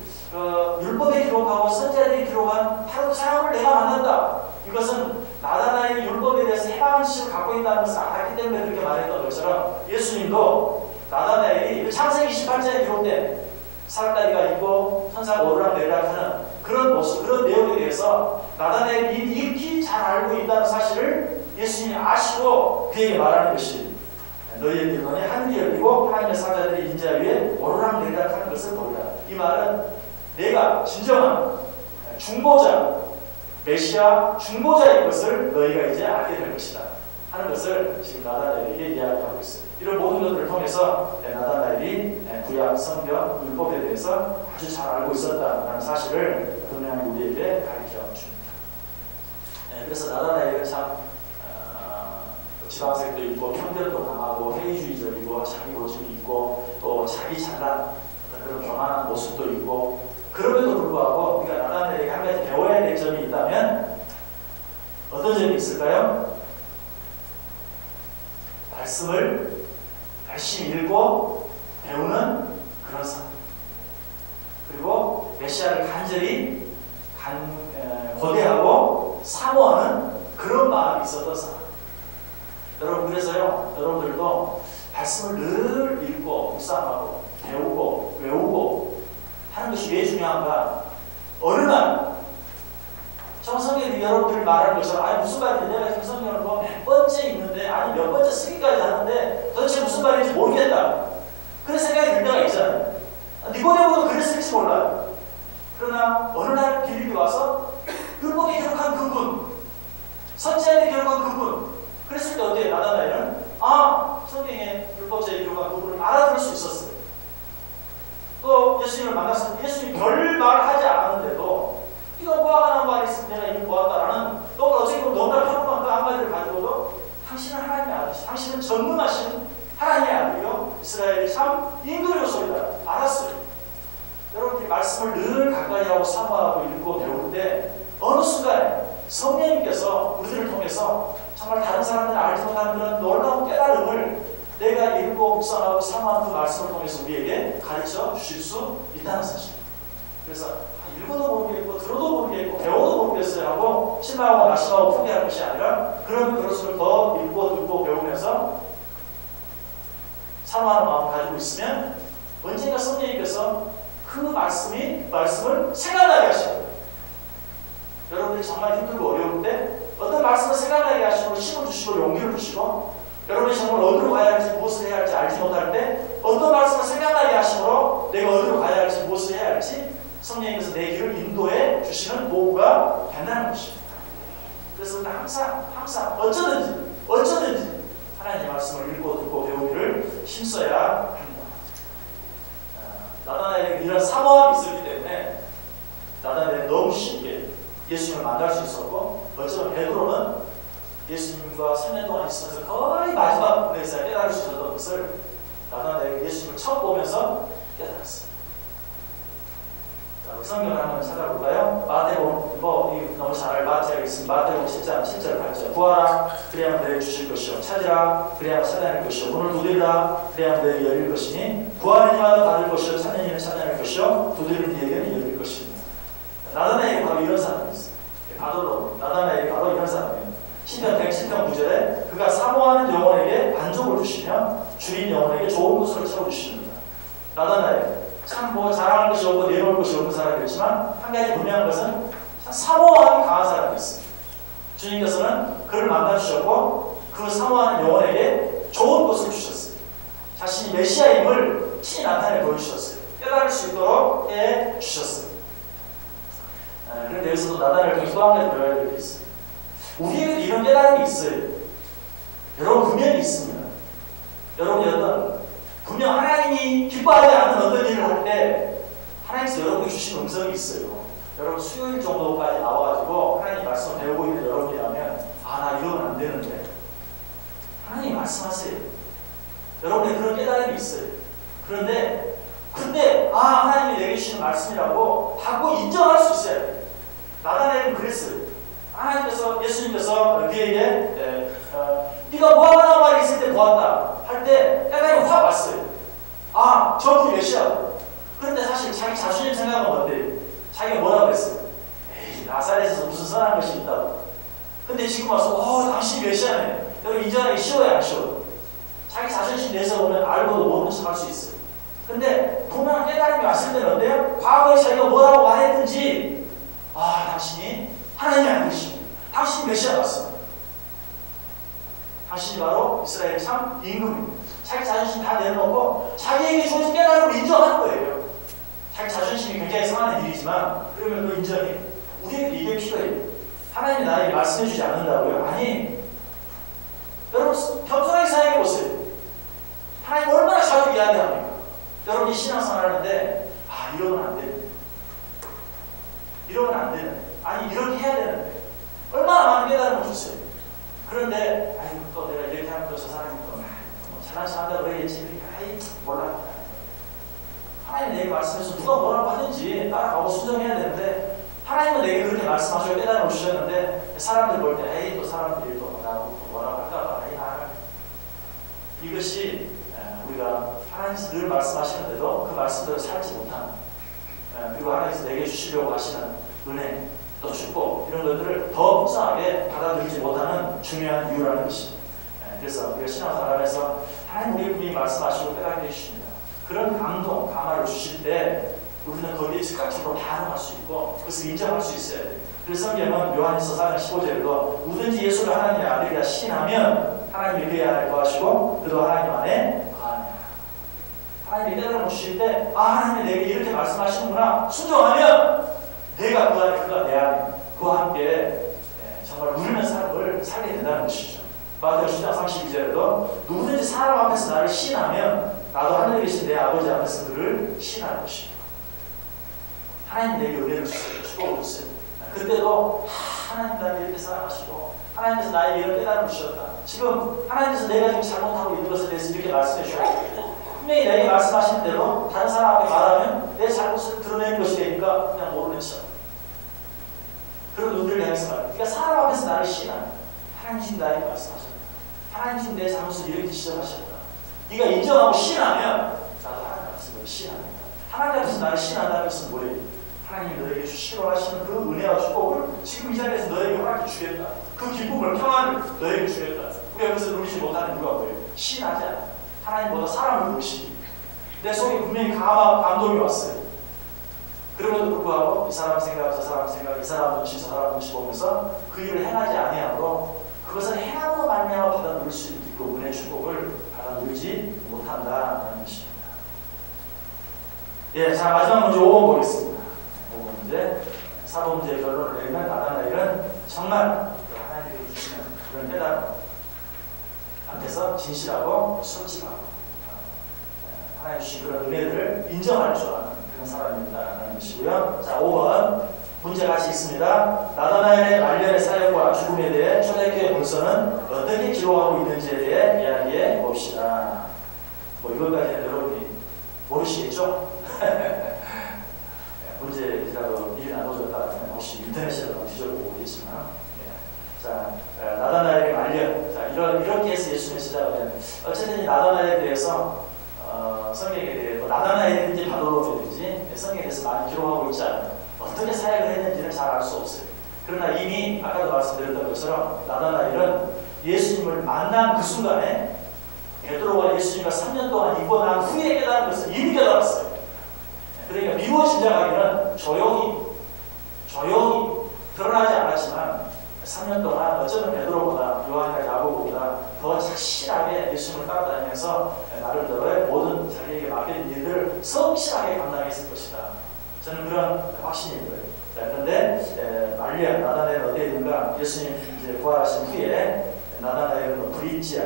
율법에 기록하고 선지자들이 기록한 바로 그 사람을 내가 만난다. 이것은 나다나엘이 율법에 대해서 해방한 지식을 갖고 있다는 것을 알았기 때문에 그렇게 말했던 것처럼 예수님도 나다나엘이 창세기 28장에 기록된 사람다리가 있고 천사가 오르락내리락 하는 그런 모습, 그런 내용에 대해서 나다나엘이 이미 익히 잘 알고 있다는 사실을 예수님이 아시고 그에게 말하는 것이 너희의 이르노니 하늘이 열리고 하나님의 사자들이 인자 위에 오르락내리락 하는 것을 보리라. 이 말은 내가 진정한 중보자, 메시아 중보자인 것을 너희가 이제 알게 될 것이다 하는 것을 지금 나다나엘에게 이야기하고 있어요. 이런 모든 것들을 통해서 나다나엘이 구약 성경 율법에 대해서 아주 잘 알고 있었다는 사실을 분명히 우리에게 가르쳐 줍니다. 그래서 나다나엘은 참 지방색도 있고 편견도 강하고 회의주의적이고 자기 고집이 있고 또 자기 잘난 그런 교만한 모습도 있고 그럼에도 불구하고 우리가 나다나엘에게 한 가지 배워야 될 점이 있다면 어떤 점이 있을까요? 말씀을 열심히 읽고 배우는 그런 사람, 그리고 메시아를 간절히 고대하고 사모하는 그런 마음이 있었던 사람. 여러분 그래서요, 여러분들도 말씀을 늘 읽고 묵상하고 배우고 외우고 하는 것이 왜 중요한가? 어느 날 성경이 여러분들이 말하는 것처럼 무슨 말인지 내가 지금 성경을 몇 번째 읽는데 몇 번째 쓰기까지 하는데 도대체 무슨 말인지 모르겠다. 그런 생각이 들 때가 있잖아요. 니고데모도 그랬을지 몰라요. 그러나 어느 날 빌립이 와서 율법에 기록한 그분, 선지자에 기록한 그분, 그랬을 때 어때요? 나다나엘은 성경에 율법자에 기록한 그분을 알아들을 수 있었어요. 또 예수님을 만났을 때 예수님이 별말 하지 않았는데도 이거 무화과 나무 있을 때 내가 이미 보았다라는 또 어떻게 보면 너무나 평범한 그 한마디를 가지고도 당신은 하나님의 아들이시, 당신은 전능하신 하나님의 아들이요 이스라엘이 참 임금의 소리다 알았어요. 여러분들이 말씀을 늘 가까이 하고 사모하고 읽고 배울 때 어느 순간에 성령님께서 우리들을 통해서 정말 다른 사람들이 알지 못하는 그런 놀라운 깨달음을 내가 읽고 묵상하고 사모하는 그 말씀을 통해서 우리에게 가르쳐 주실 수 있다는 사실. 그래서 읽어도 모르겠고 들어도 모르겠고 배워도 모르겠어요 하고 실망하고 낙심하고 포기할 것이 아니라 그런 그릇을 더 읽고 듣고 배우면서 사모하는 마음을 가지고 있으면 언젠가 성령님께서 그 말씀을 생각나게 하시고 여러분들이 정말 힘들고 어려울 때 어떤 말씀을 생각나게 하시고 힘을 주시고 용기를 주시고 여러분이 정말 어디로 가야 할지 무엇을 해야 할지 알지 못할 때 어떤 말씀을 생각나게 하시므로 내가 어디로 가야 할지 무엇을 해야 할지 성령님께서 내 길을 인도해 주시는 도구가 된다는 것입니다. 그래서 우리는 항상 어쩌든지 하나님의 말씀을 읽고 듣고 배우기를 힘써야 합니다. 나다나엘에게 이런 사모함이 있었기 때문에 나다나엘은 너무 쉽게 예수님을 만날 수 있었고 어쩌면 베드로는 예수님과 3년 동안 있으면서 거의 마지막 분에서 깨달을 수 있었던 것을 나다나엘이 예수님을 처음 보면서 깨달았어요. 자, 성경을 한번 찾아볼까요? 마태복음 너무 잘 알고 마태가 있습니다. 마태복음 10장 7절 8절 구하라 그리하면 너에게 주실 것이요 찾으라 그리하면 찾아낼 것이요 문을 두드리라 그리하면 너에게 열릴 것이니 구하는 이마다 받을 것이요 찾는 이는 찾아낼 것이요 두드리는 이에게는 열릴 것입니다. 나다나엘이 바로 이런 사람이었어요. 나다나엘이 바로 이런 사람이에요. 시편 110편 9절에 그가 사모하는 영혼에게 반족을 주시며 줄인 영혼에게 좋은 것으로 채워주십니다. 나다나엘 참 자랑할 것이 없고 내놓을 것이 없는 사람이었지만 한 가지 분명한 것은 사모함이 강한 사람이었어요. 주님께서는 그를 만나주셨고 그 사모하는 영혼에게 좋은 것을 주셨어요. 자신이 메시아임을 친히 나타내 보여주셨어요. 깨달을 수 있도록 해주셨어요. 그런데 여기서도 나다나엘을 통해서 또 한 가지 배워야 될 게 있어요. 우리에게도 이런 깨달음이 있어요. 여러분 분명히 있습니다. 여러분 분명 하나님이 기뻐하지 않는 어떤 일을 할 때 하나님께서 여러분에게 주신 음성이 있어요. 여러분 수요일 정도까지 나와가지고 하나님 말씀을 배우고 있는 여러분이라면 나 이러면 안 되는데 하나님 말씀하세요. 여러분의 그런 깨달음이 있어요. 그런데 그때 하나님이 내게 주시는 말씀이라고 하고 인정할 수 있어야 돼요. 나다나엘은 그랬어요. 하나님께서 예수님께서 그에게 네가 무화과 나무 아래 있을 때 보았다 할 때 깨달음이 확 왔어요. 저분이 메시아다. 그런데 사실 자기 자신의 생각은 어때요? 자기가 뭐라고 했어요? 에이 나사렛에서 무슨 선한 것이 있다고. 근데 지금 와서 당신이 메시아네. 여러분 인정하기 쉬워요 안 쉬워요? 자기 자존심 내서 보면 알고도 모르는 척 할 수 있어요. 근데 분명한 깨달음이 왔을 때는 어때요? 과거에 자기가 뭐라고 말했든지 당신이 하나님이 아니시고 당신이 메시아 맞습니다. 당신이 바로 이스라엘 참 임금입니다. 자기 자존심 다 내려놓고 자기에게 주어진 깨달음을 인정하는 거예요. 자기 자존심이 굉장히 상하는 일이지만 그러면 그 인정이 우리에게 이게 필요해요. 하나님이 나에게 말씀해주지 않는다고요? 아니 여러분 겸손하게 생각해 보세요. 하나님 얼마나 자주 이야기합니까? 여러분이 신앙생활 하는데 이러면 안 됩니다. 이러면 안 되는데 이렇게 해야 되는데 얼마나 많은 깨달음을 주세요. 그런데 또 내가 이렇게 하면 또 저 사람이 또 잘난 척 한다고 그러겠지. 몰라. 하나님 내게 말씀해서 누가 뭐라고 하든지 따라가고 순종해야 되는데 하나님은 내게 그렇게 말씀하시고 깨달음을 주셨는데 사람들 볼 때 또 사람들이 또 나보고 뭐라고 할까 봐 이것이 우리가 하나님께서 늘 말씀하시는데도 그 말씀대로 살지 못하는 그리고 하나님께서 내게 주시려고 하시는 은혜 또 축복 이런 것들을 더 풍성하게 받아들이지 못하는 중요한 이유라는 것입니다. 그래서 우리가 신앙생활에서 하나님 우리 분이 말씀하시고 깨닫게 해주십니다. 그런 감동, 감화를 주실 때 우리는 거기에 즉각적으로 반응할 수 있고 그것을 인정할 수 있어야 돼요. 그래서 성경은 요한일서 4장 15절에도 누구든지 예수를 하나님의 아들이라 시인하면 하나님이 그의 안에 거하시고 그도 하나님 안에 거하느니라. 하나님 하나님이 깨달음을 주실 때 하나님이 내게 이렇게 말씀하시는구나 순종하면 내가 그 안에 그가 내 안에 그와 함께 정말 누리는 삶을 살게 된다는 것이죠. 마태복음 10장 32절에도 누구든지 사람 앞에서 나를 시인하면 나도 하늘에 계신 내 아버지 앞에서 그를 시인할 것이다. 하나님이 내게 은혜를 주세요. 축복을 주세요. 그때도 하나님 나를 이렇게 사랑하시고 하나님께서 나에게 이런 깨달음을 주셨다. 지금 하나님께서 내가 지금 잘못하고 있는 것에 대해서 이렇게 말씀해 주셔야 돼요. 분명히 내게 말씀하신 대로 다른 사람 앞에 말하면 내 잘못을 드러내는 것이 되니까 그냥 모르는 척. 그런 눈들을 향해서 말해요. 그러니까 사람 앞에서 나를 시인하는 하나님 지금 나에게 말씀하셨다. 하나님 지금 내 잘못을 이렇게 지적하셨다. 네가 인정하고 시인하면 나도 하나님 앞에서 너를 시인합니다. 하나님 앞에서 나를 시인한다는 것은 뭐예요? 하나님이 너에게 주시기로 하시는 그 은혜와 축복을 지금 이 자리에서 너에게 허락해 주겠다. 그 기쁨을 평안을 너에게 주겠다. 우리가 그것을 누리지 못하는 이유가 뭐예요? 시인하지 않아. 하나님보다 사람을 모시기. 내 속에 분명히 감동이 왔어요. 그럼에도 불구하고 이 사람 생각, 저 사람 생각, 이 사람 눈치, 저 사람 눈치 보면서 그 일을 행하지 아니하므로 그것을 행함으로 말미암아 받아 누릴 수 있고 은혜 축복을 받아 누리지 못한다는 것입니다. 예, 자 마지막 문제 5번 보겠습니다. 5번 문제 사도 문제의 결론을 내리면 나다나엘은 정말 하나님께 주시는 그런 깨달음 앞에서 진실하고 솔직하고 하나님 주신 그런 은혜들을 인정할 줄 아는 그런 사람입니다라는 것이고요. 자 5번 문제 같이 있습니다. 나다나엘의 말년의 사역과 죽음에 대해 초대교회 문서는 어떻게 기록하고 있는지에 대해 이야기해 봅시다. 뭐 이것까지는 여러분이 모르시겠죠? 문제라도 미리 나눠줬다면 혹시 인터넷에도 뒤져보고 계시지만 자 나다나엘의 말년 자 이렇게 해서 예수님의 시작을 해요. 어쨌든 이 나다나엘에 대해서 성경에 대해 뭐 나다나엘인지 바돌로든지 성경에 대해서 많이 기록하고 있지 않아요. 어떻게 사역을 했는지는 잘 알 수 없어요. 그러나 이미 아까도 말씀드렸던 것처럼 나다나엘은 예수님을 만난 그 순간에 베드로가 예수님과 3년 동안 있고 난 후에 깨달은 것을 이미 깨달았어요. 그러니까 미루어 짐작하기는 조용히 드러나지 않았지만 3년 동안 어쩌면 베드로보다 요한이나 야고보다 더 착실하게 예수님을 따라다니면서 나름대로의 모든 자기에게 맡긴 일들을 성실하게 감당했을 것이다. 저는 그런 확신이 있고요. 그런데 말리아 나다나엘은 어디에 있는가? 예수님 이제 부활하신 후에 나다나엘은 브리지아,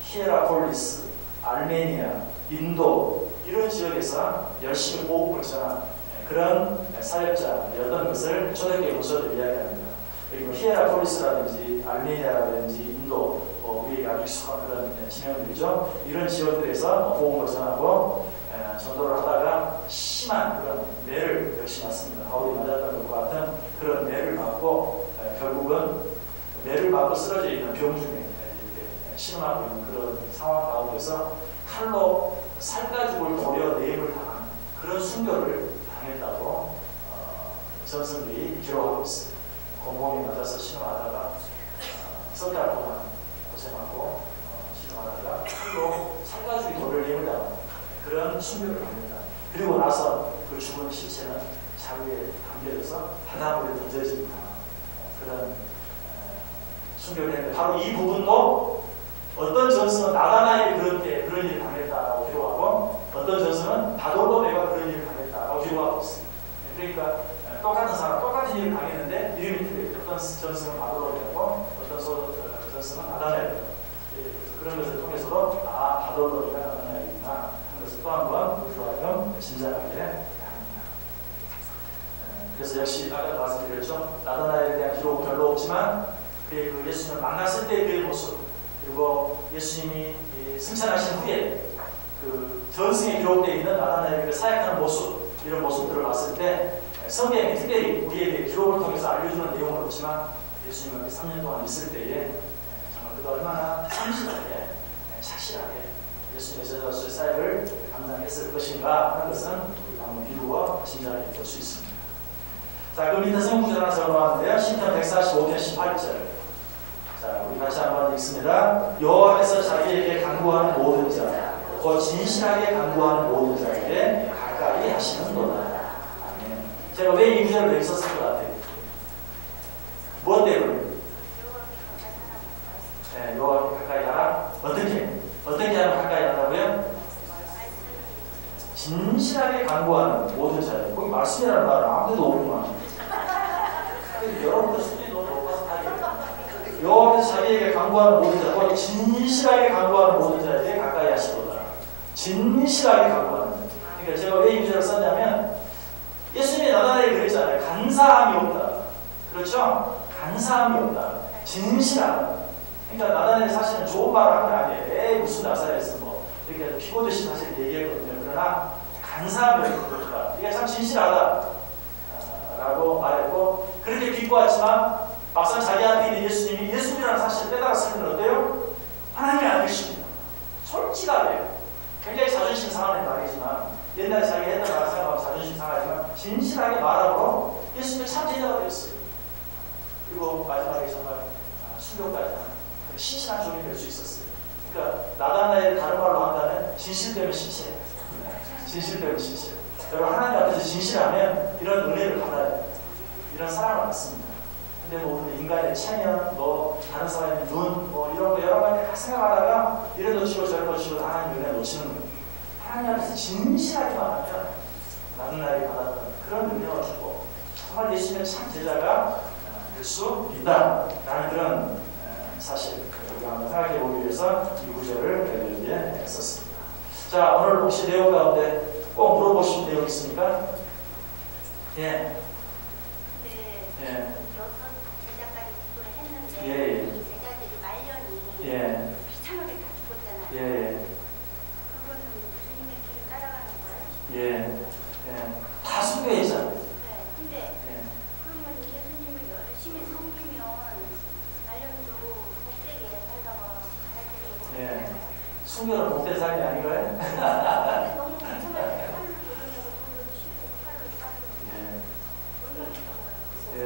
히에라폴리스, 알메니아, 인도 이런 지역에서 열심히 복음을 전한 그런 사역자였던 것을 초대교회 문서들이 이야기합니다. 그리고 히에라폴리스라든지 알메니아라든지 인도 우리가 아주 익숙한 그런 지명들이죠. 이런 지역들에서 복음을 전하고 전도를 하다가 심한 그런 매를 역시 맞습니다. 바울이 맞았던 것과 같은 그런 매를 맞고 결국은 매를 맞고 쓰러져 있는 병 중에 신음하고 있는 그런 상황 가운데서 칼로 살가죽을 도려내임을 당한 그런 순교를 당했다고 전승들이 기록하고 있습니다. 공공에 맞아서 신음하다가 석 달 동안 고생하고 신음하다가 칼로 살가죽이 도려내임을 당한 그런 순교를 합니다. 그리고 나서 그 죽은 시체는 자루에 담겨져서 바닷물에 던져집니다. 그런 순교를 했는데 바로 이 부분도 어떤 전승은 나다나엘이 그런 일을 당했다라고 기록하고 어떤 전승은 바돌로메가 그런 일을 당했다라고 기록하고 있습니다. 그러니까 똑같은 사람 똑같은 일을 당했는데 이름이 틀려요. 어떤 전승은 바돌로메고 어떤 전승은 나다나엘. 그런 것을 통해서도 바돌로메가 나다나엘이구나 하는 것을 또 한 번 우리로 하여금 짐작하게 합니다. 그래서 역시 아까 말씀드렸죠. 나다나엘에 대한 기록은 별로 없지만 그의 그 예수님을 만났을 때 그의 모습 그리고 예수님이 승천하신 후에 그 전승에 기록되어 있는 나다나엘을 사역하는 모습 이런 모습들을 봤을 때 성경이 특별히 우리에게 기록을 통해서 알려주는 내용은 없지만 예수님을 3년 동안 있을 때에 정말 그가 얼마나 성실하게 착실하게 예수님의 제자로서의 사역을 감당했을 것인가 하는 것은 한번 비루어 짐작해 볼 수 있습니다. 자, 그럼 밑에 성경 구절 하나 적어놨는데요. 시편 145편 18절. 자, 우리 같이 한번 읽습니다. 여호와께서 자기에게 간구하는 모든 자, 곧 진실하게 간구하는 모든 자에게 가까이 하시는도다. 아멘. 제가 왜 이 구절을 여기 썼을 것 같아요? 무엇 때문에? 여호와께 가까이 하라. 어떻게 하면 가까이 한다고요? 말을 아무데도 없구만. 여러분들 수준이 너무 높아서 다행이에요. 여호와께서 자기에게 간구하는 모든 자, 곧 진실하게 간구하는 모든 자에게 가까이 하시도다. 진실하게 간구하는 자. 그러니까 제가 왜 이 구절을 썼냐면 예수님이 나다나에게 그랬잖아요. 간사함이 없다. 그렇죠? 간사함이 없다. 진실하다. 그러니까 나다나엘이 사실은 좋은 말을 한 게 아니에요. 에이 무슨 나사렛은 뭐 이렇게 비꼬듯이 사실 얘기했거든요. 그러나 간사함이 없다. 이게 참 진실하다 라고 말했고, 그렇게 비꼬았지만 막상 자기 앞에 있는 예수님이 예수님이라는 사실을 빼다가 쓰면 어때요? 하나님이 아니십니다. 솔직하게 굉장히 자존심 상하는 말이지만, 옛날에 자기 했던 말을 생각하면 자존심 상하지만 진실하게 말함으로 예수님이 참 제자가 되었어요. 그리고 마지막에 정말 순교까지 하는 신실한 종이 될 수 있었어요. 그러니까 나다나엘 다른 말로 한다면 진실되면 신실해요. 진실되면 신실해요. 여러분 하나님 앞에서 진실하면 이런 은혜를 받아요. 이런 사랑을 받습니다. 근데 뭐 우리 인간의 체면, 뭐 다른 사람의 눈, 뭐 이런 거 여러 가지 다 생각하다가 이래 놓치고 저래 놓치고 하나님 은혜 놓치는 거예요. 하나님 앞에서 진실하게만 하면 나다나엘이 받았던 그런 은혜와 주고 정말 예수님의 참 제자가 될 수 있다라는 그런 사실 우리가 한번 생각해 보기 위해서 이 구절을 여기에 썼습니다. 자, 오늘 혹시 내용 가운데 꼭 물어보실 내용 있습니까? 예. 예. 여섯 제자까지 기도를 했는데 예. 이 제자들이 말년이 예. 비참하게 다 죽었잖아요. 예. 그거는 주님의 길을 따라가는 거예요? 예. 예. 다 순교했잖아요. 네. 근데 예. 그러면 예수님을 열심히 섬기면 말년도 복되게 살다가 가야 되는 거예요? 예. 순교는 복된 삶이 아닌가요? 너무 비참하게 살을 모르냐고 돈을 쉬고 팔을 따르고 얼마나 좋아요. 예.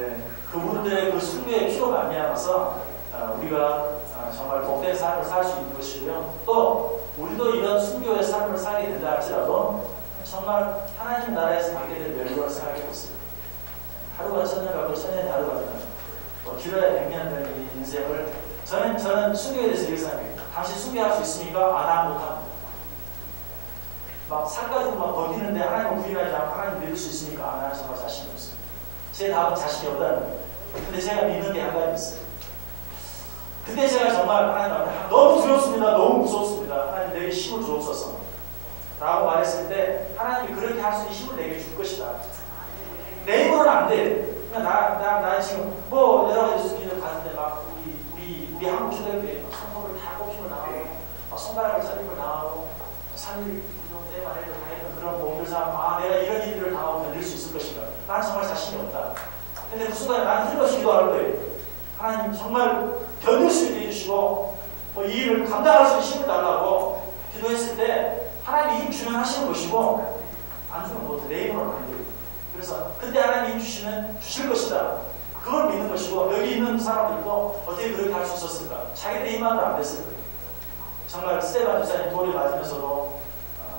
그분들의 그 순교의 피로 말미암아서 우리가 정말 복된 삶을 살 수 있는 것이고요. 또 우리도 이런 순교의 삶을 살게 된다 할지라도 정말 하나님 나라에서 받게 될 멸류관을 생각해 보세요. 하루가 천년 같고 천년이 하루가 되는 뭐 길어야 100년 되는 이 인생을 저는 순교에 대해서 이렇게 생각해요. 당신 순교할 수 있습니까? 난 못합니다. 막 살가지고 막 버티는데 하나님을 부인하지 않고 하나님 믿을 수 있으니까 나는 정말 자신이 없어요. 제 답은 자신이 없다는 거예요. 근데 제가 믿는 게 한 가지 있어요. 근데 제가 정말 하나님 앞에 너무 두렵습니다. 너무 무섭습니다. 하나님 내게 힘을 주옵소서 라고 말했을 때 하나님이 그렇게 할 수 있는 힘을 내게 줄 것이다. 내 힘으로는 안 돼. 나 지금 뭐 여러 가지 수준을 가는데 막 우리 한국 초대교회 성도를 다 꼽힘을 당하고 막 손가락을 살림을 당하고 3일 운동 때만 해도 당했던 그런 몸들 사람 내가 이런 일들을 당하고 견딜 수 있을 것인가. 난 정말 자신이 없다. 근데 그 순간에 나는 틀림없이 기도할 거예요. 하나님 정말 견딜 수 있게 해주시고 뭐 이 일을 감당할 수 있는 힘을 달라고 기도했을 때 하나님이 힘 주면 하시는 것이고 안 주면 못해. 내 힘으로는 안 돼요. 그래서 근데 하나님이 주시면 주실 것이다. 그걸 믿는 것이고 여기 있는 사람들도 어떻게 그렇게 할 수 있었을까? 자기들의 힘만으로 안 됐을 거예요. 정말 스테반 집사님 돌이 맞으면서도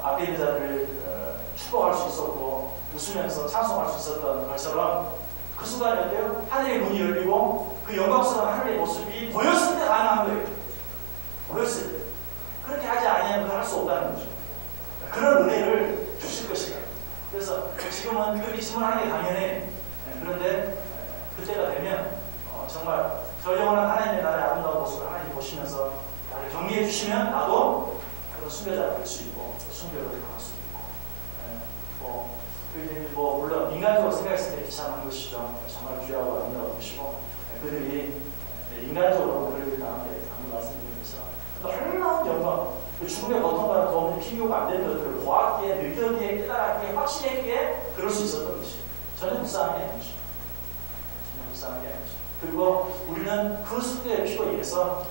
앞에 있는 자들을 축복할 수 있었고 웃으면서 찬송할 수 있었던 것처럼 그 순간에 어때요? 하늘의 문이 열리고 그 영광스러운 하늘의 모습이 보였을 때 가능한 거예요. 보였을 때. 그렇게 하지 않으면 할 수 없다는 거죠. 그런 은혜를 주실 것이다. 그래서 지금은 그렇게 질문하는 게 당연해. 그런데 그때가 되면 정말 저 영원한 하나님의 나라의 아름다운 모습을 하나님 보시면서 나를 격려해 주시면 나도 그런 순교자가 될 수 있고 순교를 당할 수 있고 뭐 물론 인간적으로 생각했을 때 비참한 것이죠. 정말 귀하고 아름다운 것이고 그들이 인간적으로 그들이 당한 게 방금 말씀드린 것처럼 놀라운 영광, 죽음의 고통과는 도움이 비교가 안 되는 것들을 보았기에 느꼈기에 깨달았기에 확신했기에 그럴 수 있었던 것이 전혀 불쌍한 게 아니죠. 전혀 불쌍한 게 아니죠. 그리고 우리는 그 순교의 피로 인해서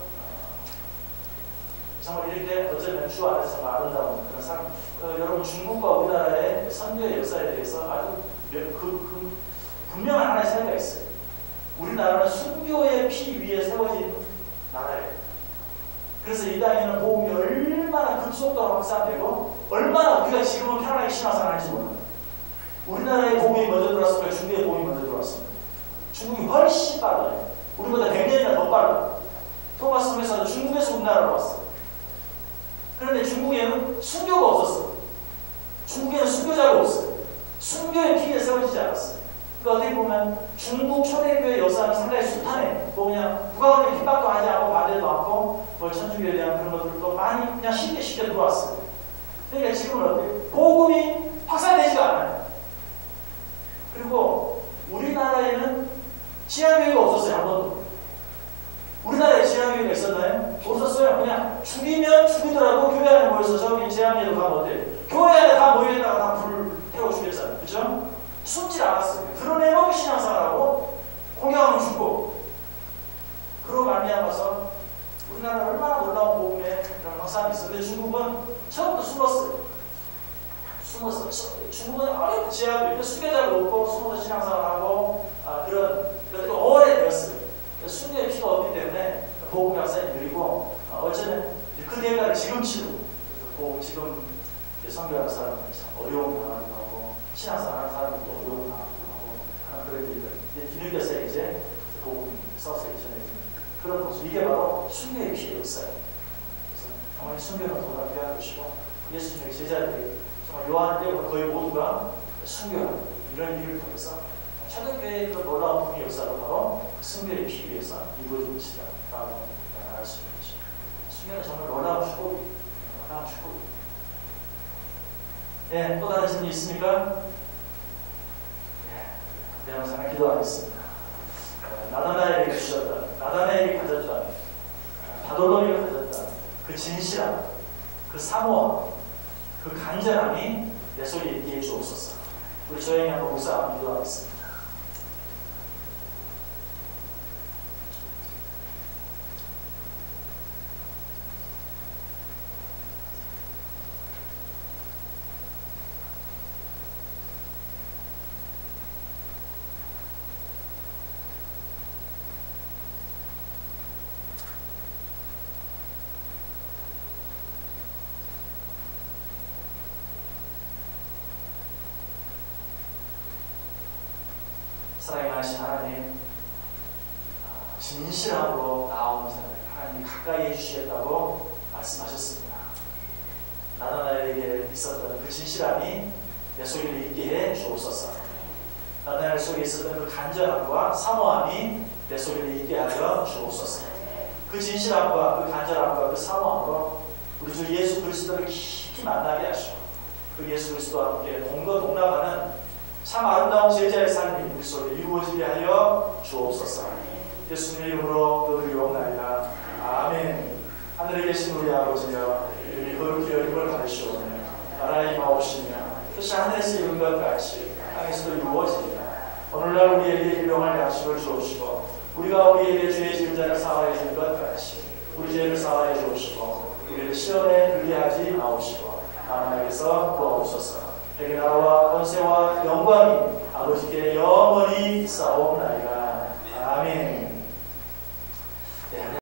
정말 이렇게 어쩌면 주 안에서 정말 아름다운 그런 삶. 여러분 중국과 우리나라의 선교의 역사에 대해서 아주 분명한 하나의 차이가 있어요. 우리나라는 순교의 피 위에 세워진 나라예요. 그래서 이 땅에는 복음이 얼마나 급속도로 확산되고 얼마나 우리가 지금은 편안하게 신앙생활하는지 몰라요. 우리나라의 복음이 먼저 들어왔습니까? 중국의 복음이 먼저 들어왔습니다. 중국이 훨씬 빨라요. 우리보다 100년이나 더 빨라요. 토마스 메사도 중국에서 우리나라로 왔어요. 그런데 중국에는 순교가 없었어요. 중국에는 순교자가 없어요. 순교의 피에 세워지지 않았어요. 그러니까 어떻게 보면 중국 초대교회 역사는 상당히 숱하네. 뭐 그냥 누가 그렇게 핍박도 하지 않고 반대도 않고 뭐 천주교에 대한 그런 것들도 많이 그냥 쉽게 들어왔어요. 그러니까 지금은 어때요? 복음이 확산되지가 않아요. 그리고 우리나라에는 지하교회가 없었어요. 한 번도. 우리나라에 지하교회가 있었나요? 없었어요. 그냥 죽이면 죽이더라도 교회 안에 모여서 저기 지하교회로 가면 어때요? 교회 안에 다 모여있다가 다 불을 태워 죽였잖아요. 그죠? 숨질 않았어요. 드러내놓고 신앙생활하고 공경하면 죽고. 그러고 말미암아서 우리나라는 얼마나 놀라운 복음의 그런 확산이 있었는데 중국은 처음부터 숨었어요. 중국은 어렵게 지하교회 수교자가 없고 숨어서 신앙생활하고 그런 오래되었어요. 순교의 피가 없기 때문에 복음 확산이 느리고 어쩌면 그 대가를 지금 치르고 지금 선교하는 사람은 참 어려운 상황이기도 하고 신앙생활하는 사람들도 어려운 상황이기도 하고 하는 그런 일들 뒤늦게서 이제 복음이 서서히 전해지는 그런 모습. 이게 바로 순교의 피의 역사예요. 그래서 정말 순교는 보다 귀한 것이고 예수님의 제자들이 정말 요한을 떼고 거의 모두가 순교하는 이런 일을 통해서 초대교회의 그 놀라운 복음의 역사로 바로 순교의 피 위에서 이루어진 것이다라고 말할 수 있는 것입니다. 순교는 정말 놀라운 축복입니다. 놀라운 축복입니다. 네, 또 다른 질문이 있습니까? 네, 영상을 기도하겠습니다. 나다나엘에게 주셨다. 나다나엘이 가졌다. 바돌로니가 가졌다. 그 진실함, 그 사모함, 그 간절함이 내 속에 있게 주옵소서. 우리 조용히 한번 묵상하고 기도하겠습니다. 사랑이 많으신 하나님, 진실함으로 나오는 자들 하나님이 가까이 해주시겠다고 말씀하셨습니다. 나다나엘에게 있었던 그 진실함이 내 속에 있게 해 주옵소서. 나다나엘 속에 있었던 그 간절함과 사모함이 내 속에 있게 하여 주옵소서. 그 진실함과 그 간절함과 그 사모함으로 우리 주 예수 그리스도를 깊이 만나게 하시고 그 예수 그리스도와 함께 동거동락하는 참 아름다운 제자의 삶이 우리 속에 이루어지게 하여 주옵소서. 예수님의 이름으로 기도드리옵나이다. 아멘. 하늘에 계신 우리 아버지여, 이름이 거룩히 여김을 받으시오며 나라의 임하옵시며 뜻이 하늘에서 이룬 것 같이 땅에서도 이루어지리라. 오늘날 우리에게 일용할 양식을 주옵시고 우리가 우리에게 죄의 지은 자를 사하여 줄 것 같이 우리 죄를 사하여 주옵시고 우리를 시험에 들게 하지 마옵시고 하나님께서 구하옵소서. 내게 나라와 권세와 영광이 아버지께 영원히 있사옵나이다. 아멘.